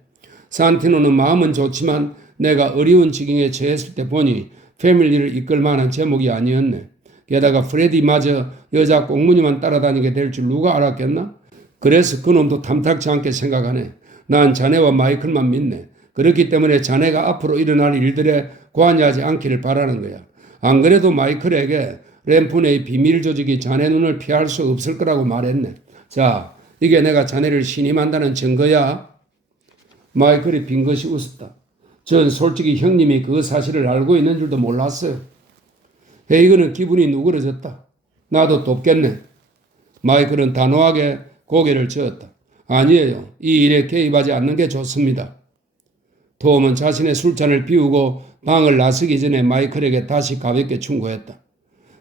산티노는 마음은 좋지만 내가 어려운 지경에 처했을 때 보니 패밀리를 이끌 만한 제목이 아니었네. 게다가 프레디마저 여자 꽁무니만 따라다니게 될 줄 누가 알았겠나? 그래서 그놈도 탐탁치 않게 생각하네. 난 자네와 마이클만 믿네. 그렇기 때문에 자네가 앞으로 일어날 일들에 관여하지 않기를 바라는 거야. 안 그래도 마이클에게 램푼의 비밀 조직이 자네 눈을 피할 수 없을 거라고 말했네. 자, 이게 내가 자네를 신임한다는 증거야. 마이클이 빙긋이 웃었다. 전 솔직히 형님이 그 사실을 알고 있는 줄도 몰랐어요. 헤이건은 기분이 누그러졌다. 나도 돕겠네. 마이클은 단호하게 고개를 저었다. 아니에요. 이 일에 개입하지 않는 게 좋습니다. 톰은 자신의 술잔을 비우고 방을 나서기 전에 마이클에게 다시 가볍게 충고했다.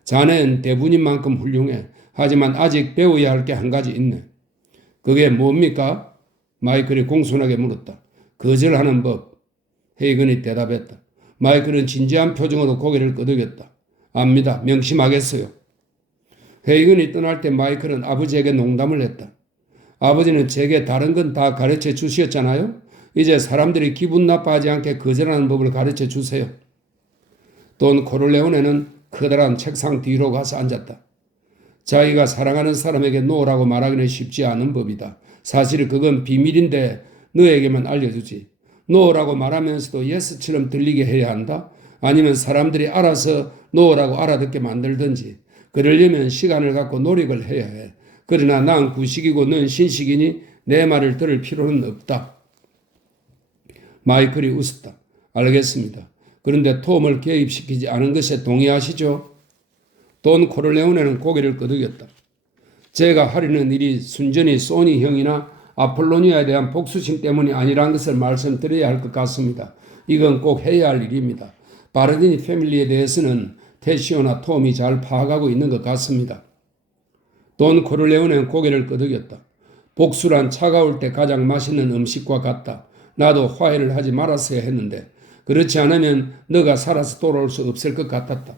자네는 대부님 만큼 훌륭해. 하지만 아직 배워야 할 게 한 가지 있네. 그게 뭡니까? 마이클이 공손하게 물었다. 거절하는 법. 헤이건이 대답했다. 마이클은 진지한 표정으로 고개를 끄덕였다. 압니다. 명심하겠어요. 헤이건이 떠날 때 마이클은 아버지에게 농담을 했다. 아버지는 제게 다른 건 다 가르쳐 주셨잖아요. 이제 사람들이 기분 나빠하지 않게 거절하는 법을 가르쳐 주세요. 돈 코를레오네는 커다란 책상 뒤로 가서 앉았다. 자기가 사랑하는 사람에게 노라고 말하기는 쉽지 않은 법이다. 사실 그건 비밀인데 너에게만 알려주지. 노라고 말하면서도 예스처럼 들리게 해야 한다. 아니면 사람들이 알아서 노라고 알아듣게 만들든지. 그러려면 시간을 갖고 노력을 해야 해. 그러나 난 구식이고 넌 신식이니 내 말을 들을 필요는 없다. 마이클이 웃었다. 알겠습니다. 그런데 톰을 개입시키지 않은 것에 동의하시죠? 돈 코를레오네는 고개를 끄덕였다. 제가 하려는 일이 순전히 소니 형이나 아폴로니아에 대한 복수심 때문이 아니라는 것을 말씀드려야 할 것 같습니다. 이건 꼭 해야 할 일입니다. 바르디니 패밀리에 대해서는 테시오나 톰이 잘 파악하고 있는 것 같습니다. 돈 코를레오네는 고개를 끄덕였다. 복수란 차가울 때 가장 맛있는 음식과 같다. 나도 화해를 하지 말았어야 했는데 그렇지 않으면 너가 살아서 돌아올 수 없을 것 같았다.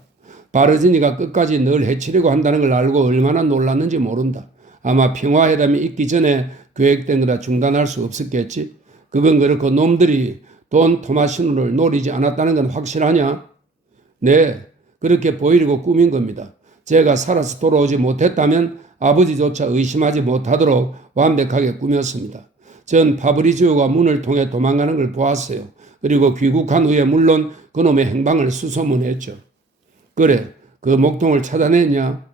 바르지니가 끝까지 널 해치려고 한다는 걸 알고 얼마나 놀랐는지 모른다. 아마 평화회담이 있기 전에 계획된 거다 중단할 수 없었겠지. 그건 그렇고 놈들이 돈 토마시노를 노리지 않았다는 건 확실하냐? 네, 그렇게 보이려고 꾸민 겁니다. 제가 살아서 돌아오지 못했다면 아버지조차 의심하지 못하도록 완벽하게 꾸몄습니다. 전 파브리지오가 문을 통해 도망가는 걸 보았어요. 그리고 귀국한 후에 물론 그놈의 행방을 수소문했죠. 그래, 그 목동을 찾아냈냐?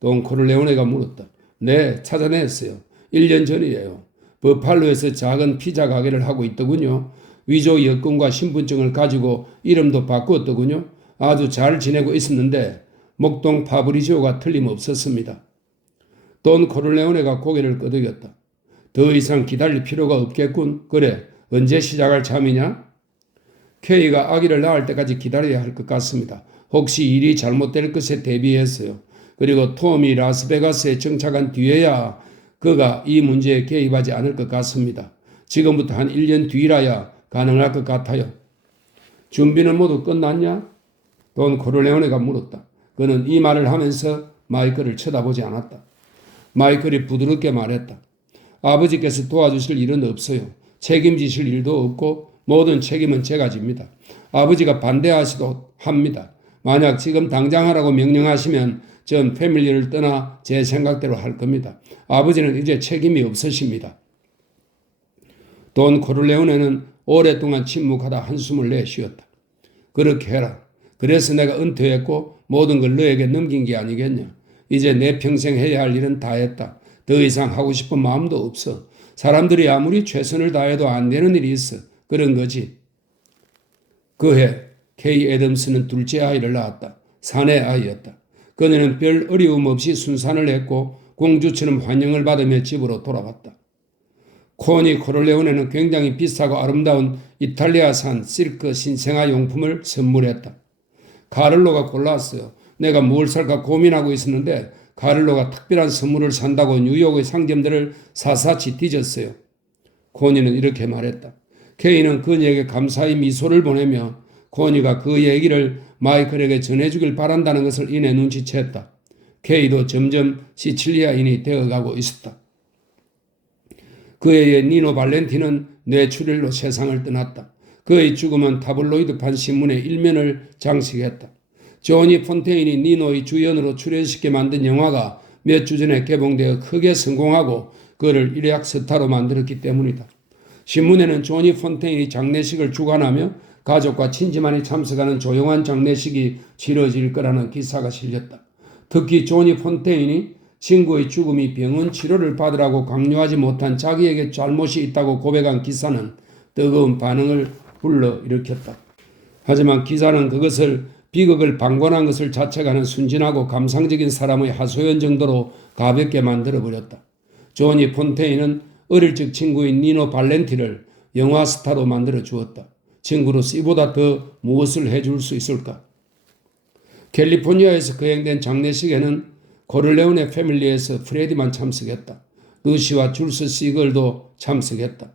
돈 코를레오네가 물었다. 네, 찾아냈어요. 1년 전이에요. 버팔로에서 작은 피자 가게를 하고 있더군요. 위조 여권과 신분증을 가지고 이름도 바꾸었더군요. 아주 잘 지내고 있었는데 목동 파브리지오가 틀림없었습니다. 돈 코를레오네가 고개를 끄덕였다. 더 이상 기다릴 필요가 없겠군. 그래, 언제 시작할 참이냐? 케이가 아기를 낳을 때까지 기다려야 할 것 같습니다. 혹시 일이 잘못될 것에 대비했어요. 그리고 톰이 라스베가스에 정착한 뒤에야 그가 이 문제에 개입하지 않을 것 같습니다. 지금부터 한 1년 뒤라야 가능할 것 같아요. 준비는 모두 끝났냐? 돈 코를레오네가 물었다. 그는 이 말을 하면서 마이클을 쳐다보지 않았다. 마이클이 부드럽게 말했다. 아버지께서 도와주실 일은 없어요. 책임지실 일도 없고 모든 책임은 제가 집니다. 아버지가 반대하시도 합니다. 만약 지금 당장 하라고 명령하시면 전 패밀리를 떠나 제 생각대로 할 겁니다. 아버지는 이제 책임이 없으십니다. 돈 코르레오네는 오랫동안 침묵하다 한숨을 내쉬었다. 그렇게 해라. 그래서 내가 은퇴했고 모든 걸 너에게 넘긴 게 아니겠냐. 이제 내 평생 해야 할 일은 다 했다. 더 이상 하고 싶은 마음도 없어. 사람들이 아무리 최선을 다해도 안 되는 일이 있어. 그런 거지. 그해 케이 애덤스는 둘째 아이를 낳았다. 사내 아이였다. 그녀는 별 어려움 없이 순산을 했고 공주처럼 환영을 받으며 집으로 돌아왔다. 코니 코르레오네는 굉장히 비싸고 아름다운 이탈리아산 시르크 신생아 용품을 선물했다. 카를로가 골랐어요. 내가 뭘 살까 고민하고 있었는데 카를로가 특별한 선물을 산다고 뉴욕의 상점들을 사사치 뒤졌어요. 코니는 이렇게 말했다. 케이는 그녀에게 감사의 미소를 보내며 코니가 그 얘기를 마이클에게 전해주길 바란다는 것을 이내 눈치챘다. 케이도 점점 시칠리아인이 되어가고 있었다. 그의 니노 발렌티는 뇌출혈로 세상을 떠났다. 그의 죽음은 타블로이드판 신문의 일면을 장식했다. 조니 폰테인이 니노의 주연으로 출연시켜 만든 영화가 몇 주 전에 개봉되어 크게 성공하고 그를 일약 스타로 만들었기 때문이다. 신문에는 조니 폰테인이 장례식을 주관하며 가족과 친지만이 참석하는 조용한 장례식이 치러질 거라는 기사가 실렸다. 특히 조니 폰테인이 친구의 죽음이 병원 치료를 받으라고 강요하지 못한 자기에게 잘못이 있다고 고백한 기사는 뜨거운 반응을 불러일으켰다. 하지만 기사는 그것을 비극을 방관한 것을 자책하는 순진하고 감상적인 사람의 하소연 정도로 가볍게 만들어버렸다. 조니 폰테인은 어릴 적 친구인 니노 발렌티를 영화 스타로 만들어 주었다. 친구로서 이보다 더 무엇을 해줄 수 있을까? 캘리포니아에서 거행된 장례식에는 코르레오네 패밀리에서 프레디만 참석했다. 루시와 줄스 시글도 참석했다.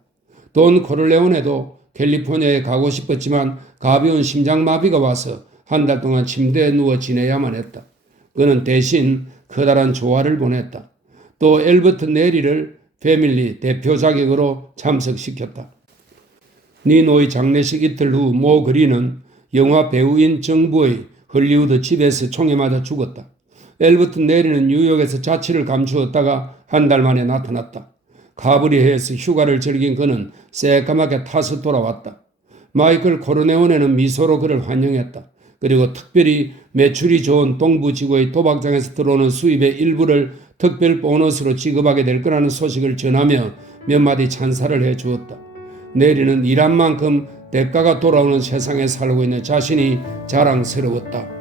돈 코르레오네도 캘리포니아에 가고 싶었지만 가벼운 심장마비가 와서 한 달 동안 침대에 누워 지내야만 했다. 그는 대신 커다란 조화를 보냈다. 또 엘버트 네리를 패밀리 대표 자격으로 참석시켰다. 니노의 장례식 이틀 후 모 그린은 영화 배우인 정부의 헐리우드 집에서 총에 맞아 죽었다. 엘버트 네리는 뉴욕에서 자취를 감추었다가 한 달 만에 나타났다. 카브리해에서 휴가를 즐긴 그는 새까맣게 타서 돌아왔다. 마이클 코르네오네는 미소로 그를 환영했다. 그리고 특별히 매출이 좋은 동부지구의 도박장에서 들어오는 수입의 일부를 특별 보너스로 지급하게 될 거라는 소식을 전하며 몇 마디 찬사를 해 주었다. 네리는 일한 만큼 대가가 돌아오는 세상에 살고 있는 자신이 자랑스러웠다.